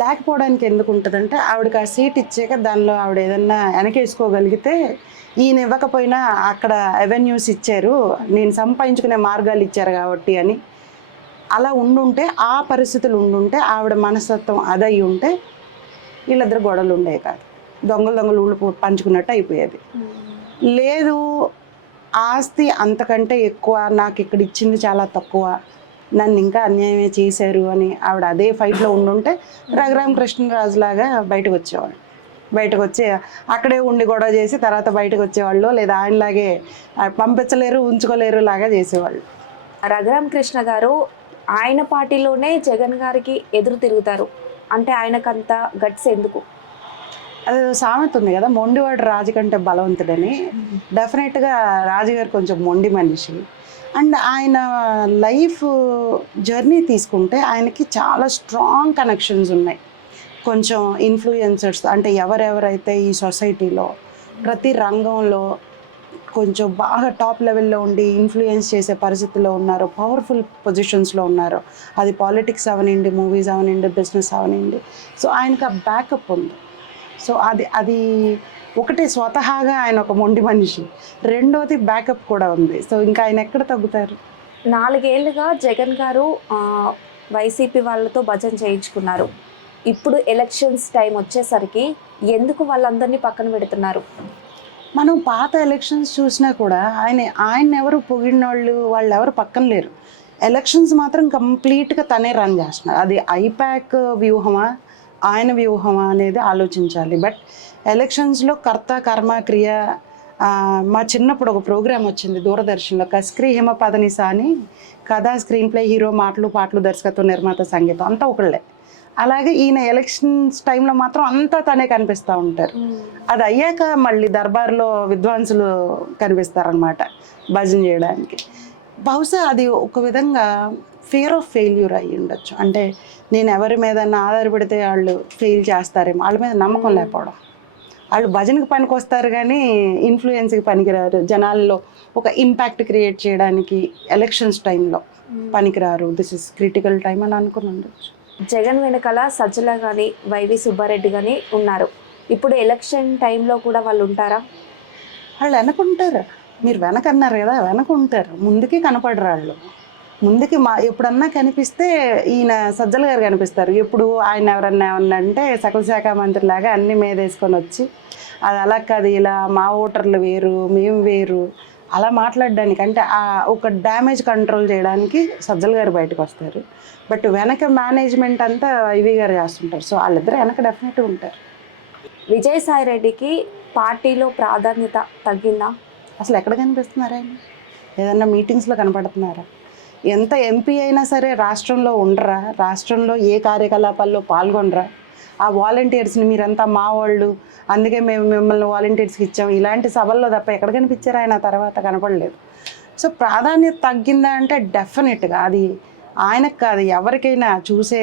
లేకపోవడానికి ఎందుకు ఉంటుందంటే ఆవిడకి ఆ సీట్ ఇచ్చాక దానిలో ఆవిడ ఏదన్నా వెనకేసుకోగలిగితే ఈయన ఇవ్వకపోయినా అక్కడ అవెన్యూస్ ఇచ్చారు, నేను సంపాదించుకునే మార్గాలు ఇచ్చారు కాబట్టి అని అలా ఉండుంటే, ఆ పరిస్థితులు ఉండుంటే, ఆవిడ మనస్తత్వం అదై ఉంటే వీళ్ళిద్దరు గొడవలు ఉండేవి కాదు, దొంగలు ఊళ్ళు పంచుకున్నట్టు అయిపోయేది. లేదు, ఆస్తి అంతకంటే ఎక్కువ, నాకు ఇక్కడ ఇచ్చింది చాలా తక్కువ, నన్ను ఇంకా అన్యాయమే చేశారు అని ఆవిడ అదే ఫైట్లో ఉండుంటే రఘురామ కృష్ణరాజు లాగా బయటకు వచ్చేవాళ్ళు. బయటకు వచ్చి అక్కడే ఉండి గొడవ చేసి తర్వాత బయటకు వచ్చేవాళ్ళు, లేదా ఆయనలాగే పంపించలేరు ఉంచుకోలేరు లాగా చేసేవాళ్ళు. రఘురామ కృష్ణ గారు ఆయన పార్టీలోనే జగన్ గారికి ఎదురు తిరుగుతారు అంటే ఆయనకంత గట్స్ ఎందుకు? అది సామెత ఉంది కదా, మొండివాడు రాజు కంటే బలవంతుడని. డెఫినెట్గా రాజుగారు కొంచెం మొండి మనిషి. అండ్ ఆయన లైఫ్ జర్నీ తీసుకుంటే ఆయనకి చాలా స్ట్రాంగ్ కనెక్షన్స్ ఉన్నాయి. కొంచెం ఇన్ఫ్లుయెన్సర్స్ అంటే ఎవరెవరైతే ఈ సొసైటీలో ప్రతి రంగంలో కొంచెం బాగా టాప్ లెవెల్లో ఉండి ఇన్ఫ్లుయెన్స్ చేసే పరిస్థితుల్లో ఉన్నారో, పవర్ఫుల్ పొజిషన్స్లో ఉన్నారో, అది పాలిటిక్స్ అవనండి, మూవీస్ అవనండి, బిజినెస్ అవనండి, సో ఆయనకు ఆ బ్యాకప్ ఉంది. సో అది ఒకటి స్వతహాగా ఆయన ఒక మొండి మనిషి, రెండోది బ్యాకప్ కూడా ఉంది. సో ఇంకా ఆయన ఎక్కడ తగ్గుతారు? 4 ఏళ్ళుగా జగన్ గారు వైసీపీ వాళ్ళతో భజన చేయించుకున్నారు. ఇప్పుడు ఎలక్షన్స్ టైం వచ్చేసరికి ఎందుకు వాళ్ళందరినీ పక్కన పెడుతున్నారు? మనం పాత ఎలక్షన్స్ చూసినా కూడా ఆయన ఎవరు పొగిడిన వాళ్ళు ఎవరు పక్కన లేరు. ఎలక్షన్స్ మాత్రం కంప్లీట్గా తనే రన్ చేస్తున్నారు. అది ఐపాక్ వ్యూహమా ఆయన వ్యూహమా అనేది ఆలోచించాలి. బట్ ఎలక్షన్స్లో కర్త కర్మ క్రియ, మా చిన్నప్పుడు ఒక ప్రోగ్రామ్ వచ్చింది దూరదర్శన్లో, కస్క్రీ హిమపదనిసా అని, కథ, స్క్రీన్ ప్లే, హీరో, మాటలు, పాటలు, దర్శకత్వం, నిర్మాత, సంగీతం అంతా ఒకళ్ళే. అలాగే ఈయన ఎలక్షన్స్ టైంలో మాత్రం అంతా తనే కనిపిస్తూ ఉంటారు. అది అయ్యాక మళ్ళీ దర్బార్లో విద్వాంసులు కనిపిస్తారనమాట భజన చేయడానికి. బహుశా అది ఒక విధంగా ఫియర్ ఆఫ్ ఫెయిల్యూర్ అయ్యి ఉండొచ్చు. అంటే నేను ఎవరి మీద ఆధారపడితే వాళ్ళు ఫెయిల్ చేస్తారేమో, వాళ్ళ మీద నమ్మకం లేకపోవడం. వాళ్ళు భజనకి పనికి వస్తారు కానీ ఇన్ఫ్లుయెన్స్కి పనికిరారు, జనాల్లో ఒక ఇంపాక్ట్ క్రియేట్ చేయడానికి ఎలక్షన్స్ టైంలో పనికిరారు. దిస్ ఇస్ క్రిటికల్ టైం అని అనుకుని ఉండొచ్చు. జగన్ వెనకాల సజ్జల కానీ వైవి సుబ్బారెడ్డి కానీ ఉన్నారు. ఇప్పుడు ఎలక్షన్ టైంలో కూడా వాళ్ళు ఉంటారా? వాళ్ళు వెనకుంటారు. మీరు వెనకన్నారు కదా, వెనకుంటారు, ముందుకి కనపడరు వాళ్ళు. ముందుకి ఎప్పుడన్నా కనిపిస్తే ఈయన సజ్జల గారు కనిపిస్తారు. ఎప్పుడు ఆయన ఎవరన్నా అంటే సకల శాఖ మంత్రిలాగా అన్ని మీదేసుకొని వచ్చి, అది అలా కాదు, ఇలా మా ఓటర్లు వేరు మేము వేరు అలా మాట్లాడడానికి, అంటే ఒక డ్యామేజ్ కంట్రోల్ చేయడానికి సజ్జల గారు బయటకు వస్తారు. బట్ వెనక మేనేజ్మెంట్ అంతా ఇవి గారు చేస్తుంటారు. సో వాళ్ళిద్దరు వెనక డెఫినెట్గా ఉంటారు. విజయసాయి రెడ్డికి పార్టీలో ప్రాధాన్యత తగ్గిందా? అసలు ఎక్కడ కనిపిస్తున్నారు ఆయన? ఏదన్నా మీటింగ్స్లో కనపడుతున్నారా? ఎంత ఎంపీ అయినా సరే రాష్ట్రంలో ఉండరా? రాష్ట్రంలో ఏ కార్యకలాపాల్లో పాల్గొనరా? ఆ వాలంటీర్స్ని మీరంతా మా వాళ్ళు, అందుకే మేము మిమ్మల్ని వాలంటీర్స్కి ఇచ్చాం, ఇలాంటి సభల్లో తప్ప ఎక్కడ కనిపించారు ఆయన? తర్వాత కనపడలేదు. సో ప్రాధాన్యత తగ్గిందా అంటే డెఫినెట్గా అది ఆయనకు కాదు, ఎవరికైనా. చూసే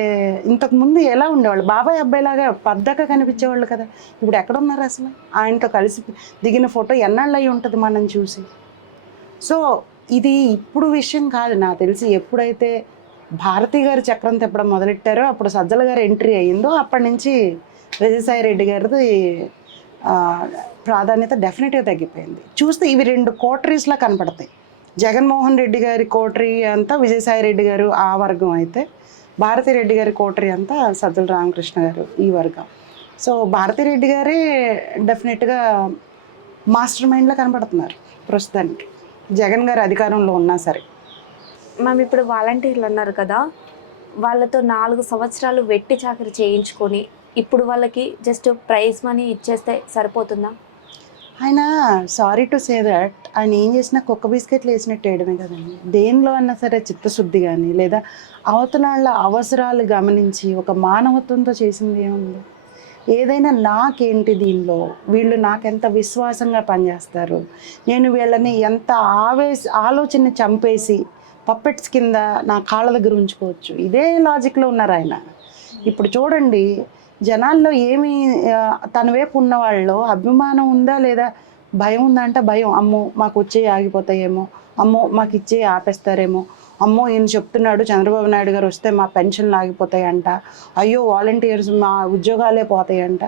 ఇంతకుముందు ఎలా ఉండేవాళ్ళు, బాబాయ్ అబ్బాయిలాగా పద్దగా కనిపించేవాళ్ళు కదా, ఇప్పుడు ఎక్కడున్నారు అసలు? ఆయనతో కలిసి దిగిన ఫోటో ఎన్నాళ్ళు అయి ఉంటుంది మనం చూసి. సో ఇది ఇప్పుడు విషయం కాదు, నాకు తెలిసి ఎప్పుడైతే భారతి గారు చక్రం తిప్పడం మొదలెట్టారో, అప్పుడు సజ్జల గారు ఎంట్రీ అయ్యిందో, అప్పటి నుంచి విజయసాయి రెడ్డి గారిది ప్రాధాన్యత డెఫినెట్గా తగ్గిపోయింది. చూస్తే ఇవి 2 కోటరీస్లా కనపడతాయి. జగన్మోహన్ రెడ్డి గారి కోటరీ అంతా విజయసాయి రెడ్డి గారు ఆ వర్గం అయితే, భారతి రెడ్డి గారి కోటరీ అంతా సజ్జల రామకృష్ణ గారు ఈ వర్గం. సో భారతి రెడ్డి గారే డెఫినెట్గా మాస్టర్ మైండ్లో కనపడుతున్నారు ప్రస్తుతానికి, జగన్ గారు అధికారంలో ఉన్నా సరే. మేము ఇప్పుడు వాలంటీర్లు అన్నారు కదా, వాళ్ళతో 4 సంవత్సరాలు వెట్టి చాకరీ చేయించుకొని ఇప్పుడు వాళ్ళకి జస్ట్ ప్రైజ్ మనీ ఇచ్చేస్తే సరిపోతుందా? ఆయన సారీ టు సే దట్, ఆయన ఏం చేసినా కుక్క బిస్కెట్లు వేసినట్టు వేయడమే కదండి. దేనిలో అన్నా సరే చిత్తశుద్ధి కానీ, లేదా అవతలాళ్ళ అవసరాలు గమనించి ఒక మానవత్వంతో చేసింది ఏముంది? ఏదైనా నాకేంటి దీనిలో, వీళ్ళు నాకెంత విశ్వాసంగా పనిచేస్తారు, నేను వీళ్ళని ఎంత ఆలోచనని చంపేసి పప్పెట్స్ కింద నా కాళ్ళ దగ్గర ఉంచుకోవచ్చు. ఇదే లాజిక్లో ఉన్నారు ఆయన. ఇప్పుడు చూడండి జనాల్లో ఏమి తన వైపు ఉన్న వాళ్ళలో అభిమానం ఉందా లేదా, భయం ఉందా అంటే భయం. అమ్మో మాకు వచ్చే ఆగిపోతాయేమో, అమ్మో మాకు ఇచ్చే ఆపేస్తారేమో, అమ్మో ఈయన చెప్తున్నాడు చంద్రబాబు నాయుడు గారు వస్తే మా పెన్షన్లు ఆగిపోతాయంట, అయ్యో వాలంటీర్స్ మా ఉద్యోగాలే పోతాయంట.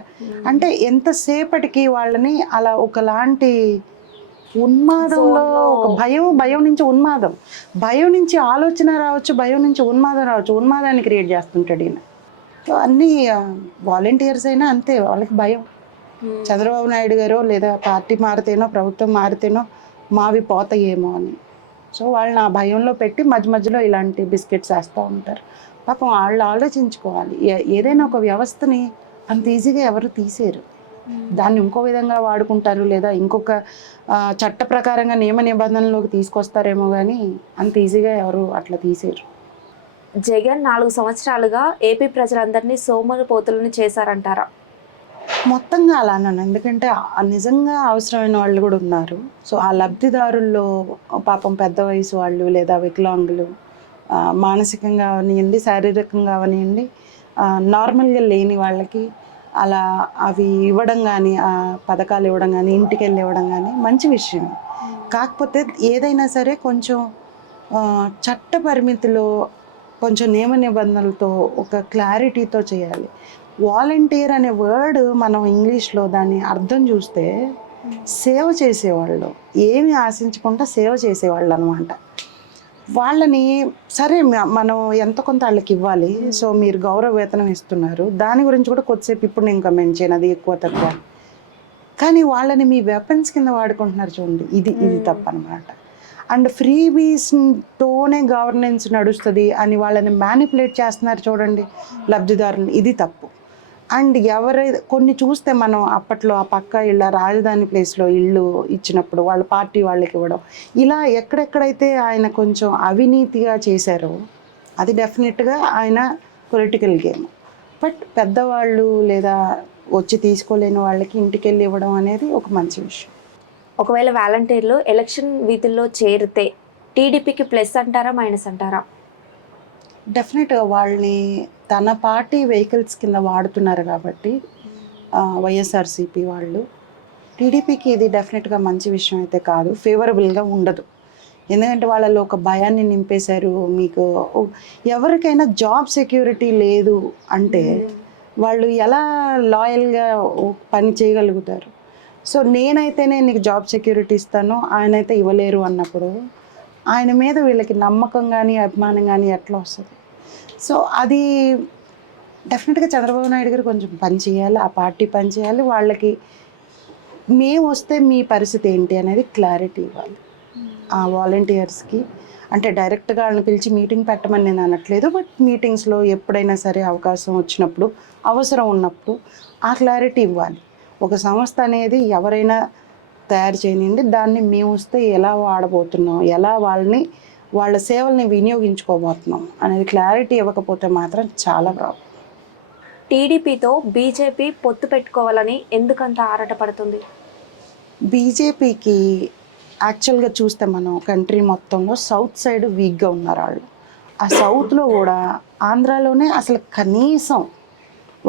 అంటే ఎంతసేపటికి వాళ్ళని అలా ఒకలాంటి ఉన్మాదంలో, ఒక భయం నుంచి ఉన్మాదం, భయం నుంచి ఆలోచన రావచ్చు, భయం నుంచి ఉన్మాదం రావచ్చు, ఉన్మాదాన్ని క్రియేట్ చేస్తుంటాడు ఈయన. సో అన్నీ వాలంటీర్స్ అయినా అంతే, వాళ్ళకి భయం. చంద్రబాబు నాయుడు గారు లేదా పార్టీ మారితేనో ప్రభుత్వం మారితేనో మావి పోతాయేమో అని. సో వాళ్ళని ఆ భయంలో పెట్టి మధ్య మధ్యలో ఇలాంటి బిస్కెట్స్ వేస్తూ ఉంటారు. పాపం వాళ్ళు ఆలోచించుకోవాలి. ఏదైనా ఒక వ్యవస్థని అంత ఈజీగా ఎవరు తీసేరు. దాన్ని ఇంకో విధంగా వాడుకుంటారు, లేదా ఇంకొక చట్ట ప్రకారంగా నియమ నిబంధనలోకి తీసుకొస్తారేమో కానీ అంత ఈజీగా ఎవరు అట్లా తీసేరు. జగన్ 4 సంవత్సరాలుగా ఏపీ ప్రజలందరినీ సోమరిపోతులను చేశారంటారా? మొత్తంగా అలా అన్నాను, ఎందుకంటే నిజంగా అవసరమైన వాళ్ళు కూడా ఉన్నారు. సో ఆ లబ్ధిదారుల్లో పాపం పెద్ద వయసు వాళ్ళు లేదా వికలాంగులు, మానసికంగా అవనివ్వండి శారీరకంగా అవనివ్వండి, నార్మల్గా లేని వాళ్ళకి అలా అవి ఇవ్వడం కానీ, ఆ పథకాలు ఇవ్వడం కానీ, ఇంటికి వెళ్ళి ఇవ్వడం కానీ మంచి విషయం. కాకపోతే ఏదైనా సరే కొంచెం చట్ట పరిమితిలో, కొంచెం నియమ నిబంధనలతో, ఒక క్లారిటీతో చేయాలి. వాలంటీర్ అనే వర్డ్ మనం ఇంగ్లీష్లో దాని అర్థం చూస్తే సేవ చేసేవాళ్ళు, ఏమి ఆశించకుండా సేవ చేసేవాళ్ళు అనమాట. వాళ్ళని సరే మనం ఎంత కొంత వాళ్ళకి ఇవ్వాలి, సో మీరు గౌరవ వేతనం ఇస్తున్నారు, దాని గురించి కూడా కొద్దిసేపు ఇప్పుడు నేను కమెంట్ చేయను, అది ఎక్కువ తక్కువ. కానీ వాళ్ళని మీ వెపన్స్ కింద వాడుకుంటున్నారు చూడండి, ఇది తప్పు అనమాట. అండ్ ఫ్రీబీస్తోనే గవర్నెన్స్ నడుస్తుంది అని వాళ్ళని మ్యానిపులేట్ చేస్తున్నారు చూడండి లబ్ధిదారులను, ఇది తప్పు. అండ్ కొన్ని చూస్తే మనం అప్పట్లో ఆ పక్క ఇళ్ళ రాజధాని ప్లేస్లో ఇళ్ళు ఇచ్చినప్పుడు వాళ్ళ పార్టీ వాళ్ళకి ఇవ్వడం, ఇలా ఎక్కడెక్కడైతే ఆయన కొంచెం అవినీతిగా చేశారో అది డెఫినెట్గా ఆయన పొలిటికల్ గేమ్. బట్ పెద్దవాళ్ళు లేదా వచ్చి తీసుకోలేని వాళ్ళకి ఇంటికి వెళ్ళి ఇవ్వడం అనేది ఒక మంచి విషయం. ఒకవేళ వాలంటీర్లు ఎలక్షన్ విధుల్లో చేరితే టీడీపీకి ప్లస్ అంటారా మైనస్ అంటారా? డెఫినెట్గా వాళ్ళని తన పార్టీ వెహికల్స్ కింద వాడుతున్నారు కాబట్టి వైఎస్ఆర్సీపీ వాళ్ళు, టీడీపీకి ఇది డెఫినెట్గా మంచి విషయం అయితే కాదు, ఫేవరబుల్గా ఉండదు. ఎందుకంటే వాళ్ళలో ఒక భయాన్ని నింపేశారు. మీకు ఎవరికైనా జాబ్ సెక్యూరిటీ లేదు అంటే వాళ్ళు ఎలా లాయల్గా పని చేయగలుగుతారు? సో నేనైతేనే నీకు జాబ్ సెక్యూరిటీ ఇస్తాను, ఆయన అయితే ఇవ్వలేరు అన్నప్పుడు ఆయన మీద వీళ్ళకి నమ్మకం కానీ అభిమానం కానీ ఎట్లా వస్తుంది? సో అది డెఫినెట్గా చంద్రబాబు నాయుడు గారు కొంచెం పని చేయాలి, ఆ పార్టీ పని చేయాలి. వాళ్ళకి మేము వస్తే మీ పరిస్థితి ఏంటి అనేది క్లారిటీ ఇవ్వాలి ఆ వాలంటీర్స్కి. అంటే డైరెక్ట్గా వాళ్ళని పిలిచి మీటింగ్ పెట్టమని నేను అనట్లేదు, బట్ మీటింగ్స్లో ఎప్పుడైనా సరే అవకాశం వచ్చినప్పుడు, అవసరం ఉన్నప్పుడు ఆ క్లారిటీ ఇవ్వాలి. ఒక సంస్థ అనేది ఎవరైనా తయారు చేయనివ్వండి, దాన్ని మేము వస్తే ఎలా వాడబోతున్నాం, ఎలా వాళ్ళ సేవల్ని వినియోగించుకోబోతున్నాం అనేది క్లారిటీ ఇవ్వకపోతే మాత్రం చాలా ప్రాబ్లం. టీడీపీతో బీజేపీ పొత్తు పెట్టుకోవాలని ఎందుకంత ఆరాటపడుతుంది? బీజేపీకి యాక్చువల్గా చూస్తే మనం కంట్రీ మొత్తంలో సౌత్ సైడ్ వీక్గా ఉన్నారు వాళ్ళు. ఆ సౌత్లో కూడా ఆంధ్రాలోనే అసలు కనీసం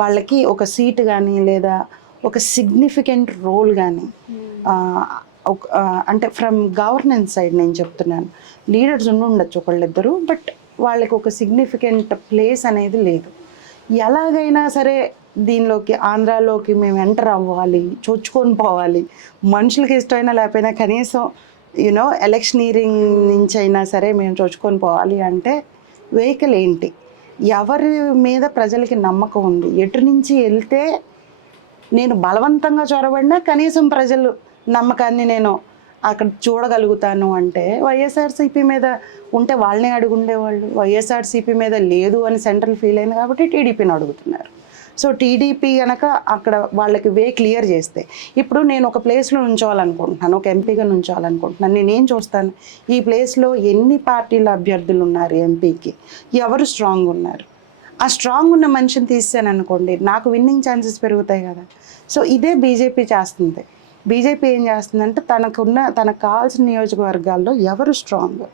వాళ్ళకి ఒక సీటు కానీ లేదా ఒక సిగ్నిఫికెంట్ రోల్ కానీ, అంటే ఫ్రమ్ గవర్నెన్స్ సైడ్ నేను చెప్తున్నాను, లీడర్స్ ఉండొచ్చు ఒకళ్ళిద్దరు, బట్ వాళ్ళకి ఒక సిగ్నిఫికెంట్ ప్లేస్ అనేది లేదు. ఎలాగైనా సరే దీనిలోకి ఆంధ్రాలోకి మేము ఎంటర్ అవ్వాలి, చొచ్చుకొని పోవాలి, మనుషులకి ఇష్టమైనా లేకపోయినా కనీసం ఎలక్షనీరింగ్ నుంచి అయినా సరే మేము చొచ్చుకొని పోవాలి అంటే వెహికల్ ఏంటి, ఎవరి మీద ప్రజలకి నమ్మకం ఉంది, ఎటు నుంచి వెళ్తే నేను బలవంతంగా చొరబడినా కనీసం ప్రజలు నమ్మకాన్ని నేను అక్కడ చూడగలుగుతాను అంటే వైఎస్ఆర్సీపీ మీద ఉంటే వాళ్ళనే అడుగుండేవాళ్ళు. వైఎస్ఆర్సీపీ మీద లేదు అని సెంట్రల్ ఫీల్ అయింది కాబట్టి టీడీపీని అడుగుతున్నారు. సో టీడీపీ కనుక అక్కడ వాళ్ళకి వే క్లియర్ చేస్తే, ఇప్పుడు నేను ఒక ప్లేస్లో ఉంచోవాలనుకుంటున్నాను, ఒక ఎంపీగా ఉంచోవాలనుకుంటున్నాను, నేనేం చూస్తాను, ఈ ప్లేస్లో ఎన్ని పార్టీల అభ్యర్థులు ఉన్నారు, ఎంపీకి ఎవరు స్ట్రాంగ్ ఉన్నారు, ఆ స్ట్రాంగ్ ఉన్న మనిషిని తీసాను అనుకోండి నాకు విన్నింగ్ ఛాన్సెస్ పెరుగుతాయి కదా. సో ఇదే బీజేపీ చేస్తుంది. బీజేపీ ఏం చేస్తుందంటే తనకు కావాల్సిన నియోజకవర్గాల్లో ఎవరు స్ట్రాంగ్,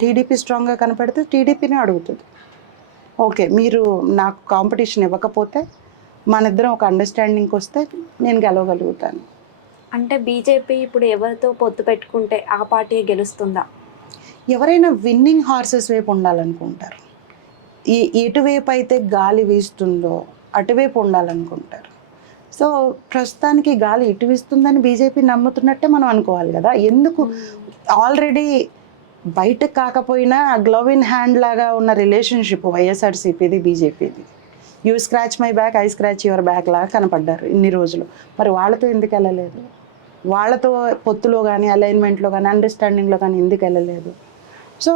టీడీపీ స్ట్రాంగ్గా కనపడితే టీడీపీని అడుగుతుంది. ఓకే, మీరు నాకు కాంపిటీషన్ ఇవ్వకపోతే మన ఇద్దరం ఒక అండర్స్టాండింగ్కి వస్తే నేను గెలవగలుగుతాను. అంటే బీజేపీ ఇప్పుడు ఎవరితో పొత్తు పెట్టుకుంటే ఆ పార్టీ గెలుస్తుందా? ఎవరైనా విన్నింగ్ హార్సెస్ వైపు ఉండాలనుకుంటారు. ఎటువైపు అయితే గాలి వీస్తుందో అటువైపు ఉండాలనుకుంటారు. సో ప్రస్తుతానికి గాలి ఇటు వీస్తుందని బీజేపీ నమ్ముతున్నట్టే మనం అనుకోవాలి కదా. ఎందుకు ఆల్రెడీ బయటకు కాకపోయినా గ్లవ్ ఇన్ హ్యాండ్ లాగా ఉన్న రిలేషన్షిప్ వైఎస్ఆర్సీపీది బీజేపీది. You scratch my back, I scratch your back లాగా కనపడ్డారు ఇన్ని రోజులు. మరి వాళ్ళతో ఎందుకు వెళ్ళలేదు? వాళ్ళతో పొత్తులో కానీ అలైన్మెంట్లో కానీ అండర్స్టాండింగ్లో కానీ ఎందుకు వెళ్ళలేదు? సో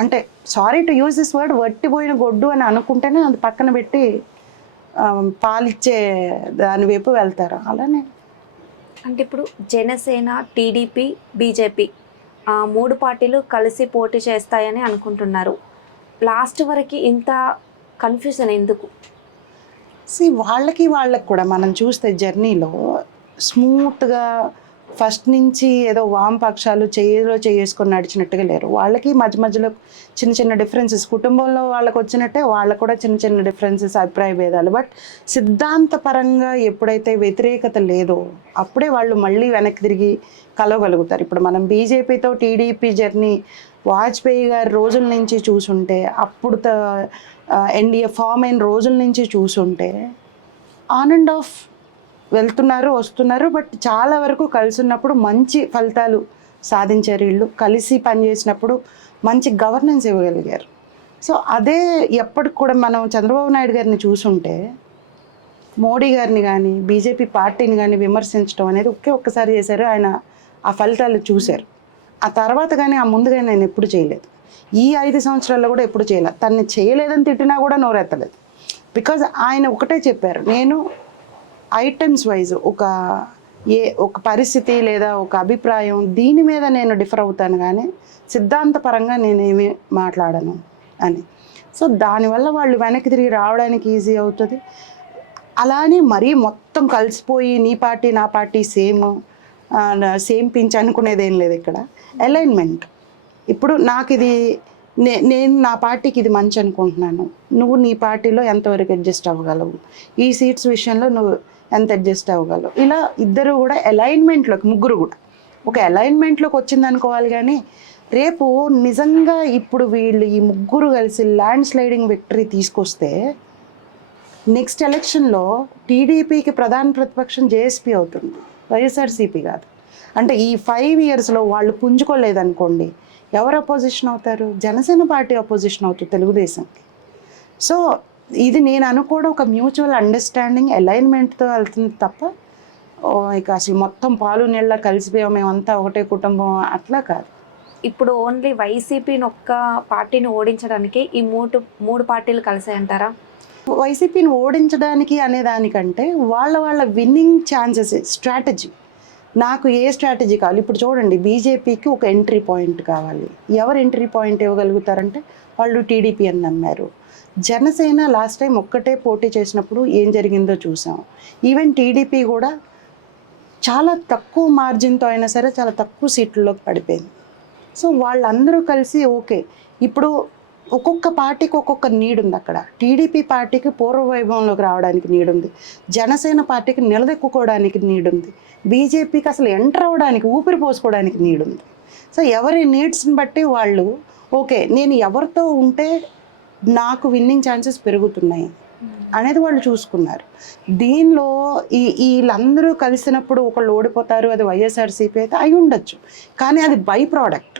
అంటే sorry to use this word, వట్టిపోయిన గొడ్డు అని అనుకుంటేనే అది పక్కన పెట్టి పాలిచ్చే దాని వైపు వెళ్తారు. అలానే అంటే ఇప్పుడు జనసేన, టీడీపీ, బీజేపీ 3 పార్టీలు కలిసి పోటీ చేస్తాయని అనుకుంటున్నారు. లాస్ట్ వరకు ఇంత కన్ఫ్యూజన్ ఎందుకు? వాళ్ళకి కూడా మనం చూస్తే జర్నీలో స్మూత్గా ఫస్ట్ నుంచి ఏదో వామపక్షాలు చేసుకొని నడిచినట్టుగా లేరు. వాళ్ళకి మధ్యలో చిన్న చిన్న డిఫరెన్సెస్, కుటుంబంలో వాళ్ళకు వచ్చినట్టే వాళ్ళకు కూడా చిన్న చిన్న డిఫరెన్సెస్, అభిప్రాయ భేదాలు. బట్ సిద్ధాంతపరంగా ఎప్పుడైతే వ్యతిరేకత లేదో అప్పుడే వాళ్ళు మళ్ళీ వెనక్కి తిరిగి కలవగలుగుతారు. ఇప్పుడు మనం బీజేపీతో టీడీపీ జర్నీ వాజ్పేయి గారి రోజుల నుంచి చూసుంటే, అప్పుడు ఎన్డీఏ ఫామ్ అయిన రోజుల నుంచి చూసుంటే ఆన్ అండ్ ఆఫ్ వెళ్తున్నారు వస్తున్నారు. బట్ చాలా వరకు కలిసి ఉన్నప్పుడు మంచి ఫలితాలు సాధించారు. వీళ్ళు కలిసి పనిచేసినప్పుడు మంచి గవర్నెన్స్ ఇవ్వగలిగారు. సో అదే ఎప్పటికి కూడా మనం చంద్రబాబు నాయుడు గారిని చూసుంటే మోడీ గారిని కానీ బీజేపీ పార్టీని కానీ విమర్శించడం అనేది ఒక్కసారి చేశారు. ఆయన ఆ ఫలితాలు చూశారు. ఆ తర్వాత కానీ ఆ ముందుగా నేను ఎప్పుడు చేయలేదు. ఈ 5 సంవత్సరాల్లో కూడా ఎప్పుడు చేయలేదు. తన్ని చేయలేదని తిట్టినా కూడా నోరెత్తలేదు. బికాజ్ ఆయన ఒకటే చెప్పారు, నేను ఐటమ్స్ వైజ్ ఒక పరిస్థితి లేదా ఒక అభిప్రాయం దీని మీద నేను డిఫర్ అవుతాను కానీ సిద్ధాంతపరంగా నేనేమి మాట్లాడను అని. సో దానివల్ల వాళ్ళు వెనక్కి తిరిగి రావడానికి ఈజీ అవుతుంది. అలానే మరీ మొత్తం కలిసిపోయి నీ పార్టీ నా పార్టీ సేమ్ పించ్ అనుకునేది ఏం లేదు. ఇక్కడ అలైన్మెంట్. ఇప్పుడు నాకు ఇది నేను నా పార్టీకి ఇది మంచి అనుకుంటున్నాను, నువ్వు నీ పార్టీలో ఎంతవరకు అడ్జస్ట్ అవ్వగలవు, ఈ సీట్స్ విషయంలో నువ్వు ఎంత అడ్జస్ట్ అవ్వగలవు. ఇలా ఇద్దరు కూడా అలైన్మెంట్లోకి, ముగ్గురు కూడా ఒక అలైన్మెంట్లోకి వచ్చింది అనుకోవాలి. కానీ రేపు నిజంగా ఇప్పుడు వీళ్ళు ఈ ముగ్గురు కలిసి ల్యాండ్ స్లైడింగ్ విక్టరీ తీసుకొస్తే నెక్స్ట్ ఎలక్షన్లో టీడీపీకి ప్రధాన ప్రతిపక్షం జేఎస్పీ అవుతుంది, వైఎస్ఆర్సీపీ కాదు. అంటే ఈ 5 ఇయర్స్లో వాళ్ళు పుంజుకోలేదనుకోండి, ఎవరు అపోజిషన్ అవుతారు? జనసేన పార్టీ అపోజిషన్ అవుతుంది తెలుగుదేశంకి. సో ఇది నేను అనుకోవడం ఒక మ్యూచువల్ అండర్స్టాండింగ్ అలైన్మెంట్తో వెళ్తుంది తప్ప ఇక అసలు మొత్తం పాలు నీళ్ళ కలిసిపోయాం మేమంతా ఒకటే కుటుంబం అట్లా కాదు. ఇప్పుడు ఓన్లీ వైసీపీని ఒక్క పార్టీని ఓడించడానికి ఈ మూడు పార్టీలు కలిసాయంటారా? వైసీపీని ఓడించడానికి అనే దానికంటే వాళ్ళ విన్నింగ్ ఛాన్సెస్, స్ట్రాటజీ, నాకు ఏ స్ట్రాటజీ కావాలి. ఇప్పుడు చూడండి, బీజేపీకి ఒక ఎంట్రీ పాయింట్ కావాలి. ఎవరు ఎంట్రీ పాయింట్ ఇవ్వగలుగుతారంటే వాళ్ళు టీడీపీ అని నమ్మారు. జనసేన లాస్ట్ టైం ఒక్కటే పోటీ చేసినప్పుడు ఏం జరిగిందో చూసాం. ఈవెన్ టీడీపీ కూడా చాలా తక్కువ మార్జిన్తో అయినా సరే చాలా తక్కువ సీట్లలోకి పడిపోయింది. సో వాళ్ళందరూ కలిసి ఓకే, ఇప్పుడు ఒక్కొక్క పార్టీకి ఒక్కొక్క నీడ్ ఉంది. అక్కడ టీడీపీ పార్టీకి పూర్వ వైభవంలోకి రావడానికి నీడ్ ఉంది, జనసేన పార్టీకి నిలదెక్కుకోవడానికి నీడ్ ఉంది, బీజేపీకి అసలు ఎంటర్ అవ్వడానికి, ఊపిరి పోసుకోవడానికి నీడ్ ఉంది. సో ఎవరి నీడ్స్ని బట్టి వాళ్ళు ఓకే, నేను ఎవరితో ఉంటే నాకు విన్నింగ్ ఛాన్సెస్ పెరుగుతున్నాయి అనేది వాళ్ళు చూసుకున్నారు. దీనిలో వీళ్ళందరూ కలిసినప్పుడు ఒకళ్ళు ఓడిపోతారు, అది వైఎస్ఆర్సీపీ అయితే అయి ఉండొచ్చు. కానీ అది బై ప్రోడక్ట్,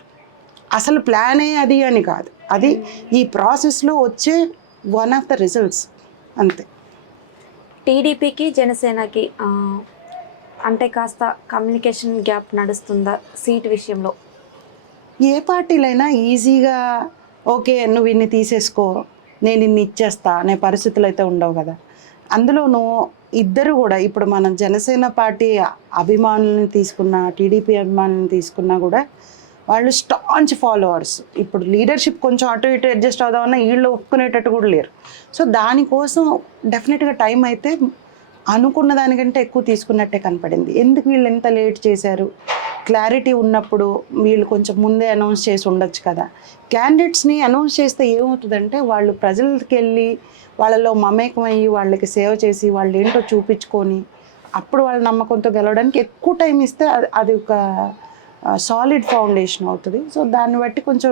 అసలు ప్లానే అది అని కాదు. అది ఈ ప్రాసెస్లో వచ్చే వన్ ఆఫ్ ద రిజల్ట్స్ అంతే. టీడీపీకి జనసేనకి అంటే కాస్త కమ్యూనికేషన్ గ్యాప్ నడుస్తుందా సీట్ విషయంలో? ఏ పార్టీలైనా ఈజీగా ఓకే నువ్వు ఇన్ని తీసేసుకో, నేను ఇన్ని ఇచ్చేస్తా అనే పరిస్థితులు అయితే ఉండవు కదా. అందులోనూ ఇద్దరు కూడా, ఇప్పుడు మనం జనసేన పార్టీ అభిమానులను తీసుకున్నా, టీడీపీ అభిమానులను తీసుకున్నా కూడా వాళ్ళు స్టాంచ్ ఫాలోవర్స్. ఇప్పుడు లీడర్షిప్ కొంచెం అటు ఇటు అడ్జస్ట్ అవుదామన్నా వీళ్ళు ఒప్పుకునేటట్టు కూడా లేరు. సో దానికోసం డెఫినెట్గా టైం అయితే అనుకున్న దానికంటే ఎక్కువ తీసుకున్నట్టే కనపడింది. ఎందుకు వీళ్ళు ఎంత లేట్ చేశారు? క్లారిటీ ఉన్నప్పుడు వీళ్ళు కొంచెం ముందే అనౌన్స్ చేసి ఉండొచ్చు కదా. క్యాండిడేట్స్ని అనౌన్స్ చేస్తే ఏమవుతుందంటే వాళ్ళు ప్రజలకి వెళ్ళి వాళ్ళలో మమేకమయ్యి వాళ్ళకి సేవ చేసి వాళ్ళు ఏంటో చూపించుకొని అప్పుడు వాళ్ళ నమ్మకంతో గెలవడానికి ఎక్కువ టైం ఇస్తే అది ఒక సాలిడ్ ఫౌండేషన్ అవుతుంది. సో దాన్ని బట్టి కొంచెం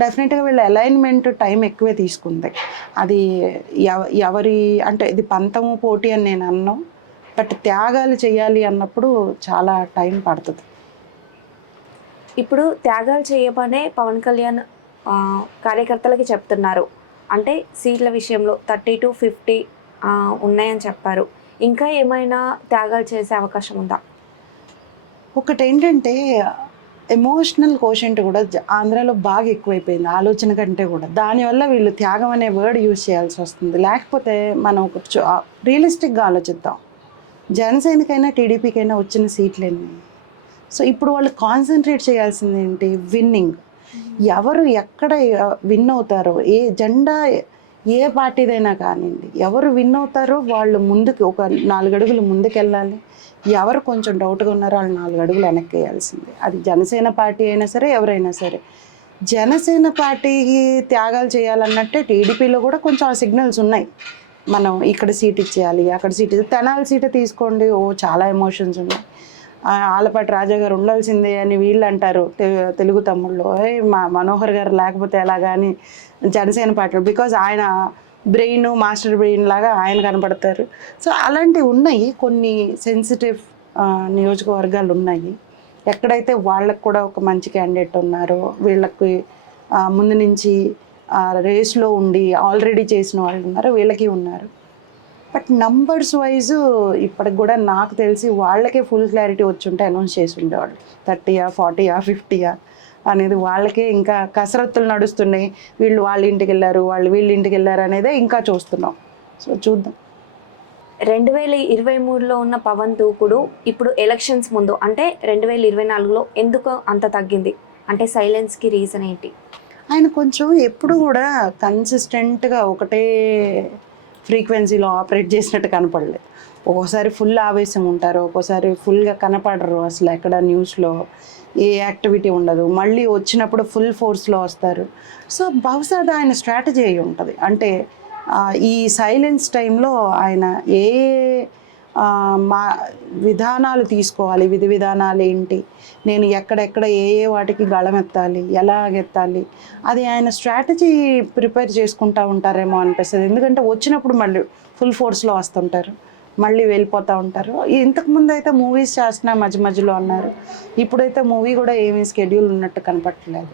డెఫినెట్గా వీళ్ళ అలైన్మెంట్ టైం ఎక్కువే తీసుకుంది. అది ఎవరి అంటే ఇది పంతము పోటీ అని నేను అన్నాను, బట్ త్యాగాలు చేయాలి అన్నప్పుడు చాలా టైం పడుతుంది. ఇప్పుడు త్యాగాలు చేయమనే పవన్ కళ్యాణ్ కార్యకర్తలకి చెప్తున్నారు. అంటే సీట్ల విషయంలో 30 to 50 ఉన్నాయని చెప్పారు. ఇంకా ఏమైనా త్యాగాలు చేసే అవకాశం ఉందా? ఒకటి ఏంటంటే ఎమోషనల్ కోషెంట్ కూడా ఆంధ్రాలో బాగా ఎక్కువైపోయింది ఆలోచన కంటే కూడా. దానివల్ల వీళ్ళు త్యాగం అనే వర్డ్ యూజ్ చేయాల్సి వస్తుంది. లేకపోతే మనం ఒక రియలిస్టిక్గా ఆలోచిద్దాం. జనసేనకైనా టీడీపీకైనా వచ్చిన సీట్లు ఎన్ని? సో ఇప్పుడు వాళ్ళు కాన్సన్ట్రేట్ చేయాల్సింది ఏంటి? విన్నింగ్. ఎవరు ఎక్కడ విన్ అవుతారో, ఏ జెండా ఏ పార్టీదైనా కానివ్వండి, ఎవరు విన్ అవుతారో వాళ్ళు ముందుకు ఒక 4 అడుగులు ముందుకెళ్ళాలి. ఎవరు కొంచెం డౌట్గా ఉన్నారో వాళ్ళు 4 అడుగులు వెనక్కి వేయాల్సిందే. అది జనసేన పార్టీ అయినా సరే ఎవరైనా సరే. జనసేన పార్టీకి త్యాగాలు చేయాలన్నట్టే టీడీపీలో కూడా కొంచెం ఆ సిగ్నల్స్ ఉన్నాయి. మనం ఇక్కడ సీట్ ఇచ్చేయాలి, అక్కడ సీట్ తెనాలి సీటు తీసుకోండి, చాలా ఎమోషన్స్ ఉన్నాయి. ఆలపాటి రాజా గారు ఉండాల్సిందే అని వీళ్ళు అంటారు తెలుగు తమ్ముళ్ళు. మా మనోహర్ గారు లేకపోతే ఎలాగా అని జనసేన పార్టీ, బికాజ్ ఆయన బ్రెయిన్ మాస్టర్ బ్రెయిన్ లాగా ఆయన కనపడతారు. సో అలాంటివి ఉన్నాయి, కొన్ని సెన్సిటివ్ నియోజకవర్గాలు ఉన్నాయి. ఎక్కడైతే వాళ్ళకు కూడా ఒక మంచి క్యాండిడేట్ ఉన్నారో, వీళ్ళకి ముందు నుంచి రేస్లో ఉండి ఆల్రెడీ చేసిన వాళ్ళు ఉన్నారు, వీళ్ళకి ఉన్నారు. బట్ నంబర్స్ వైజ్ ఇప్పటికి కూడా నాకు తెలిసి వాళ్ళకే ఫుల్ క్లారిటీ వచ్చి ఉంటే అనౌన్స్ చేసి ఉండేవాళ్ళు. 30 40 50 అనేది వాళ్ళకే ఇంకా కసరత్తులు నడుస్తున్నాయి. వీళ్ళు వాళ్ళ ఇంటికి వెళ్ళారు, వాళ్ళు వీళ్ళ ఇంటికి వెళ్ళారు అనేదే ఇంకా చూస్తున్నాం. సో చూద్దాం. 2023లో ఉన్న పవన్ దూకుడు ఇప్పుడు ఎలక్షన్స్ ముందు అంటే 2024లో ఎందుకు అంత తగ్గింది? అంటే సైలెన్స్కి రీజన్ ఏంటి? ఆయన కొంచెం ఎప్పుడు కూడా కన్సిస్టెంట్గా ఒకటే ఫ్రీక్వెన్సీలో ఆపరేట్ చేసినట్టు కనపడలేదు. ఒక్కోసారి ఫుల్ ఆవేశం ఉంటారు, ఒక్కోసారి ఫుల్గా కనపడరు, అసలు ఎక్కడ న్యూస్లో ఏ యాక్టివిటీ ఉండదు. మళ్ళీ వచ్చినప్పుడు ఫుల్ ఫోర్స్లో వస్తారు. సో బహుశా అది ఆయన స్ట్రాటజీ అయి ఉంటుంది. అంటే ఈ సైలెన్స్ టైంలో ఆయన ఏ మా విధానాలు తీసుకోవాలి, విధి విధానాలు ఏంటి, నేను ఎక్కడెక్కడ ఏ వాటికి గళమెత్తాలి, ఎలాగెత్తాలి, అది ఆయన స్ట్రాటజీ ప్రిపేర్ చేసుకుంటూ ఉంటారేమో అనిపిస్తుంది. ఎందుకంటే వచ్చినప్పుడు మళ్ళీ ఫుల్ ఫోర్స్లో వస్తుంటారు, మళ్ళీ వెళ్ళిపోతూ ఉంటారు. ఇంతకుముందు అయితే మూవీస్ చేస్తున్నా మధ్య మధ్యలో అన్నారు, ఇప్పుడైతే మూవీ కూడా ఏమీ స్కెడ్యూల్ ఉన్నట్టు కనపట్టలేదు.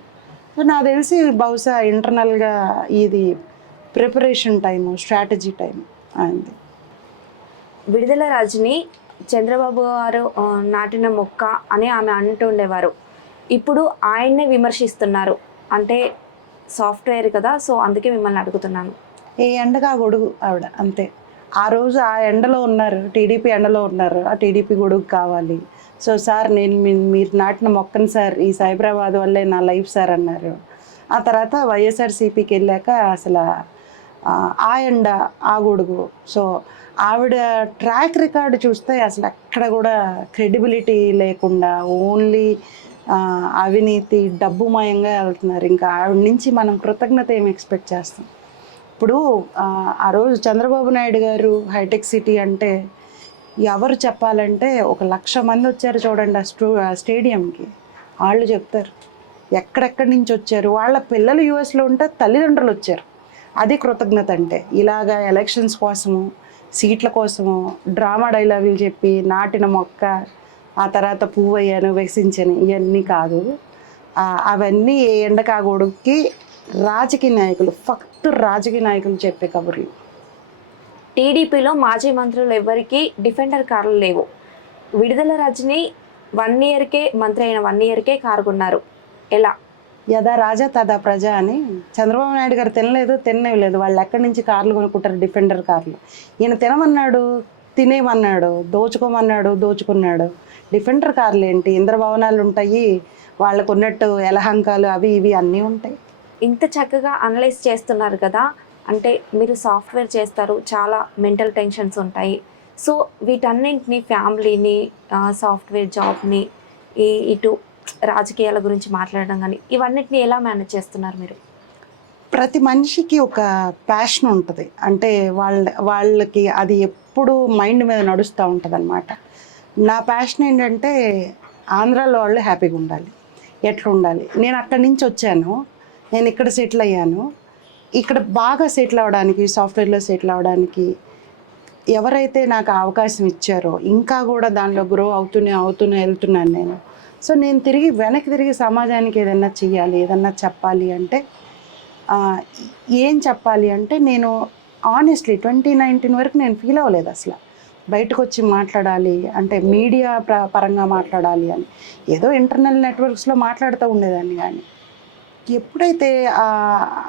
సో నాకు తెలిసి బహుశా ఇంటర్నల్గా ఇది ప్రిపరేషన్ టైము, స్ట్రాటజీ టైం అయింది. విడుదల రజని చంద్రబాబు గారు నాటిన మొక్క అని ఆమె అంటుండేవారు. ఇప్పుడు ఆయన్నే విమర్శిస్తున్నారు. అంటే సాఫ్ట్వేర్ కదా, సో అందుకే మిమ్మల్ని అడుగుతున్నాను. ఏ ఎండగా గొడుగు ఆవిడ అంతే. ఆ రోజు ఆ ఎండలో ఉన్నారు, టీడీపీ ఎండలో ఉన్నారు, ఆ టీడీపీ గొడుగు కావాలి. సో సార్ నేను మీరు నాటిన మొక్కను సార్, ఈ సైబరాబాద్ వల్లే నా లైఫ్ సార్ అన్నారు. ఆ తర్వాత వైఎస్ఆర్సీపీకి వెళ్ళాక అసలు ఆ ఎండ ఆ గొడుగు. సో ఆవిడ ట్రాక్ రికార్డు చూస్తే అసలు ఎక్కడ కూడా క్రెడిబిలిటీ లేకుండా ఓన్లీ అవినీతి డబ్బుమయంగా వెళ్తున్నారు. ఇంకా ఆవిడ నుంచి మనం కృతజ్ఞత ఏమి ఎక్స్పెక్ట్ చేస్తాం? ఇప్పుడు ఆ రోజు చంద్రబాబు నాయుడు గారు హైటెక్ సిటీ అంటే ఎవరు చెప్పాలంటే 1,00,000 మంది వచ్చారు చూడండి ఆ స్టేడియంకి. వాళ్ళు చెప్తారు ఎక్కడెక్కడి నుంచి వచ్చారు, వాళ్ళ పిల్లలు యూఎస్లో ఉంటే తల్లిదండ్రులు వచ్చారు. అది కృతజ్ఞత అంటే. ఇలాగా ఎలక్షన్స్ కోసము, సీట్ల కోసము డ్రామా డైలాగులు చెప్పి నాటిన మొక్క ఆ తర్వాత పువ్వు అయ్యాను వికసించని ఇవన్నీ కాదు. అవన్నీ ఏ ఎండకాగొడుకి రాజకీయ నాయకులు, ఫక్తు రాజకీయ నాయకులు చెప్పే కబుర్లు. టీడీపీలో మాజీ మంత్రులు ఎవరికి డిఫెండర్ కార్లు లేవు. విడుదల రజని 1 ఇయర్కే మంత్రి అయిన 1 ఇయర్కే కారు కొన్నారు. ఎలా? యథా రాజా తదా ప్రజ అని చంద్రబాబు నాయుడు గారు తినలేదు. వాళ్ళు ఎక్కడి నుంచి కార్లు కొనుక్కుంటారు? డిఫెండర్ కార్లు. ఈయన తినమన్నాడు, తినేమన్నాడు, దోచుకున్నాడు. డిఫెండర్ కార్లు ఏంటి? ఇంద్రభవనాలు ఉంటాయి, వాళ్ళకు ఉన్నట్టు ఎలహంకాలు అవి ఇవి అన్నీ ఉంటాయి. ఇంత చక్కగా అనలైజ్ చేస్తున్నారు కదా, అంటే మీరు సాఫ్ట్వేర్ చేస్తారు, చాలా మెంటల్ టెన్షన్స్ ఉంటాయి. సో వీటన్నింటిని, ఫ్యామిలీని, సాఫ్ట్వేర్ జాబ్ని, ఇటు రాజకీయాల గురించి మాట్లాడడం కానీ ఇవన్నిటిని ఎలా మేనేజ్ చేస్తున్నారు మీరు? ప్రతి మనిషికి ఒక ప్యాషన్ ఉంటుంది. అంటే వాళ్ళకి అది ఎప్పుడు మైండ్ మీద నడుస్తూ ఉంటుంది అనమాట. నా ప్యాషన్ ఏంటంటే ఆంధ్రాలో వాళ్ళు హ్యాపీగా ఉండాలి, ఎట్లా ఉండాలి. నేను అక్కడి నుంచి వచ్చాను, నేను ఇక్కడ సెటిల్ అయ్యాను. ఇక్కడ బాగా సెటిల్ అవ్వడానికి, సాఫ్ట్వేర్లో సెటిల్ అవ్వడానికి ఎవరైతే నాకు అవకాశం ఇచ్చారో ఇంకా కూడా దానిలో గ్రో అవుతూనే వెళ్తున్నాను నేను. సో నేను వెనక్కి తిరిగి సమాజానికి ఏదన్నా చెయ్యాలి, ఏదన్నా చెప్పాలి అంటే ఏం చెప్పాలి అంటే, నేను ఆనెస్ట్లీ 2019 వరకు నేను ఫీల్ అవ్వలేదు అసలు బయటకు వచ్చి మాట్లాడాలి అంటే, మీడియా పరంగా మాట్లాడాలి అని. ఏదో ఇంటర్నల్ నెట్వర్క్స్లో మాట్లాడుతూ ఉండేదాన్ని. కానీ ఎప్పుడైతే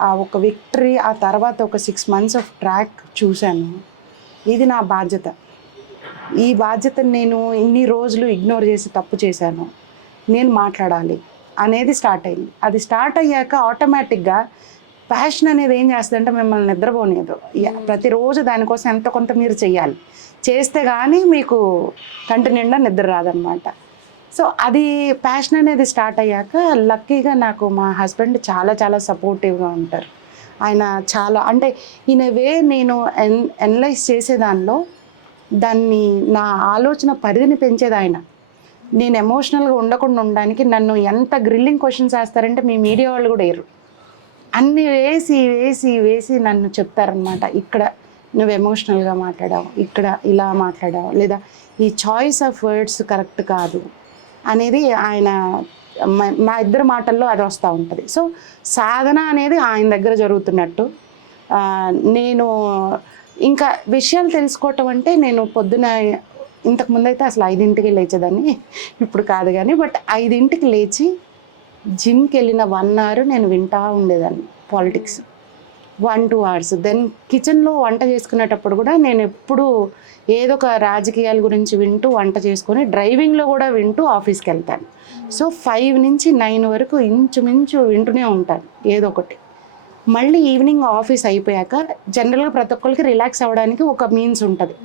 ఆ ఒక విక్టరీ, ఆ తర్వాత ఒక 6 months ఆఫ్ ట్రాక్ చూశాను, ఇది నా బాధ్యత, ఈ బాధ్యతను నేను ఇన్ని రోజులు ఇగ్నోర్ చేసి తప్పు చేశాను, నేను మాట్లాడాలి అనేది స్టార్ట్ అయింది. అది స్టార్ట్ అయ్యాక ఆటోమేటిక్గా ప్యాషన్ అనేది ఏం చేస్తుందంటే మిమ్మల్ని నిద్రపోలేదు. ప్రతిరోజు దానికోసం ఎంతో కొంత మీరు చెయ్యాలి, చేస్తే కానీ మీకు కంటి నిండా నిద్ర రాదనమాట. సో అది ప్యాషన్ అనేది స్టార్ట్ అయ్యాక లక్కీగా నాకు మా హస్బెండ్ చాలా చాలా సపోర్టివ్గా ఉంటారు. ఆయన చాలా అంటే ఇన్ ఏ వే నేను ఎనలైజ్ చేసేదానిలో దాన్ని, నా ఆలోచన పరిధిని పెంచేది ఆయన. నేను ఎమోషనల్గా ఉండకుండా ఉండడానికి నన్ను ఎంత గ్రిల్లింగ్ క్వశ్చన్స్ వేస్తారంటే మీ మీడియా వాళ్ళు కూడా వేయరు. అన్నీ వేసి వేసి వేసి నన్ను చెప్తారనమాట, ఇక్కడ నువ్వు ఎమోషనల్గా మాట్లాడావు, ఇక్కడ ఇలా మాట్లాడావు, లేదా ఈ చాయిస్ ఆఫ్ వర్డ్స్ కరెక్ట్ కాదు అనేది ఆయన మా ఇద్దరి మాటల్లో అది వస్తూ ఉంటుంది. సో సాధన అనేది ఆయన దగ్గర జరుగుతున్నట్టు. నేను ఇంకా విషయాలు తెలుసుకోవటం అంటే, నేను పొద్దున ఇంతకుముందు అయితే అసలు 5ంటికి లేచేదాన్ని, ఇప్పుడు కాదు కానీ, బట్ 5ంటికి లేచి జిమ్కి వెళ్ళిన 1 hour నేను వింటూ ఉండేదాన్ని పాలిటిక్స్, 1-2 hours. దెన్ కిచెన్లో వంట చేసుకునేటప్పుడు కూడా నేను ఎప్పుడు ఏదో ఒక రాజకీయాల గురించి వింటూ వంట చేసుకొని, డ్రైవింగ్లో కూడా వింటూ ఆఫీస్కి వెళ్తాను. సో 5 నుంచి 9 వరకు ఇంచుమించు వింటూనే ఉంటాను ఏదో ఒకటి. మళ్ళీ ఈవినింగ్ ఆఫీస్ అయిపోయాక జనరల్గా ప్రతి ఒక్కరికి రిలాక్స్ అవ్వడానికి ఒక మీన్స్ ఉంటుంది,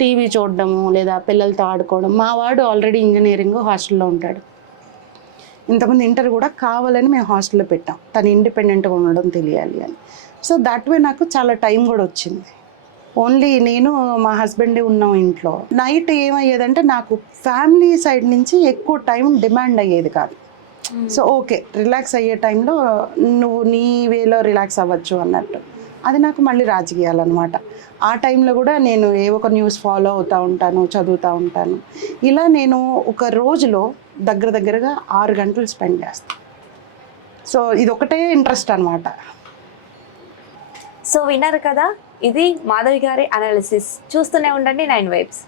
టీవీ చూడడము లేదా పిల్లలతో ఆడుకోవడం. మా వాడు ఆల్రెడీ ఇంజనీరింగ్ హాస్టల్లో ఉంటాడు. ఇంతకుముందు ఇంటర్ కూడా కావాలని మేము హాస్టల్లో పెట్టాం, తను ఇండిపెండెంట్గా ఉండడం తెలియాలి అని. సో దట్ వే నాకు చాలా టైం కూడా వచ్చింది. ఓన్లీ నేను మా హస్బెండే ఉన్నాం ఇంట్లో. నైట్ ఏమయ్యేదంటే నాకు ఫ్యామిలీ సైడ్ నుంచి ఎక్కువ టైం డిమాండ్ అయ్యేది కాదు. సో ఓకే, రిలాక్స్ అయ్యే టైంలో నువ్వు నీ వేలో రిలాక్స్ అవ్వచ్చు అన్నట్టు. అది నాకు మళ్ళీ రాజకీయాలు అనమాట. ఆ టైంలో కూడా నేను ఏ ఒక న్యూస్ ఫాలో అవుతూ ఉంటాను, చదువుతూ ఉంటాను. ఇలా నేను ఒక రోజులో దగ్గరగా 6 గంటలు స్పెండ్ చేస్తాను. సో ఇది ఒకటే ఇంట్రెస్ట్ అనమాట. సో విన్నారు కదా, ఇది మాధవి గారి అనాలిసిస్. చూస్తూనే ఉండండి 9 Vibes.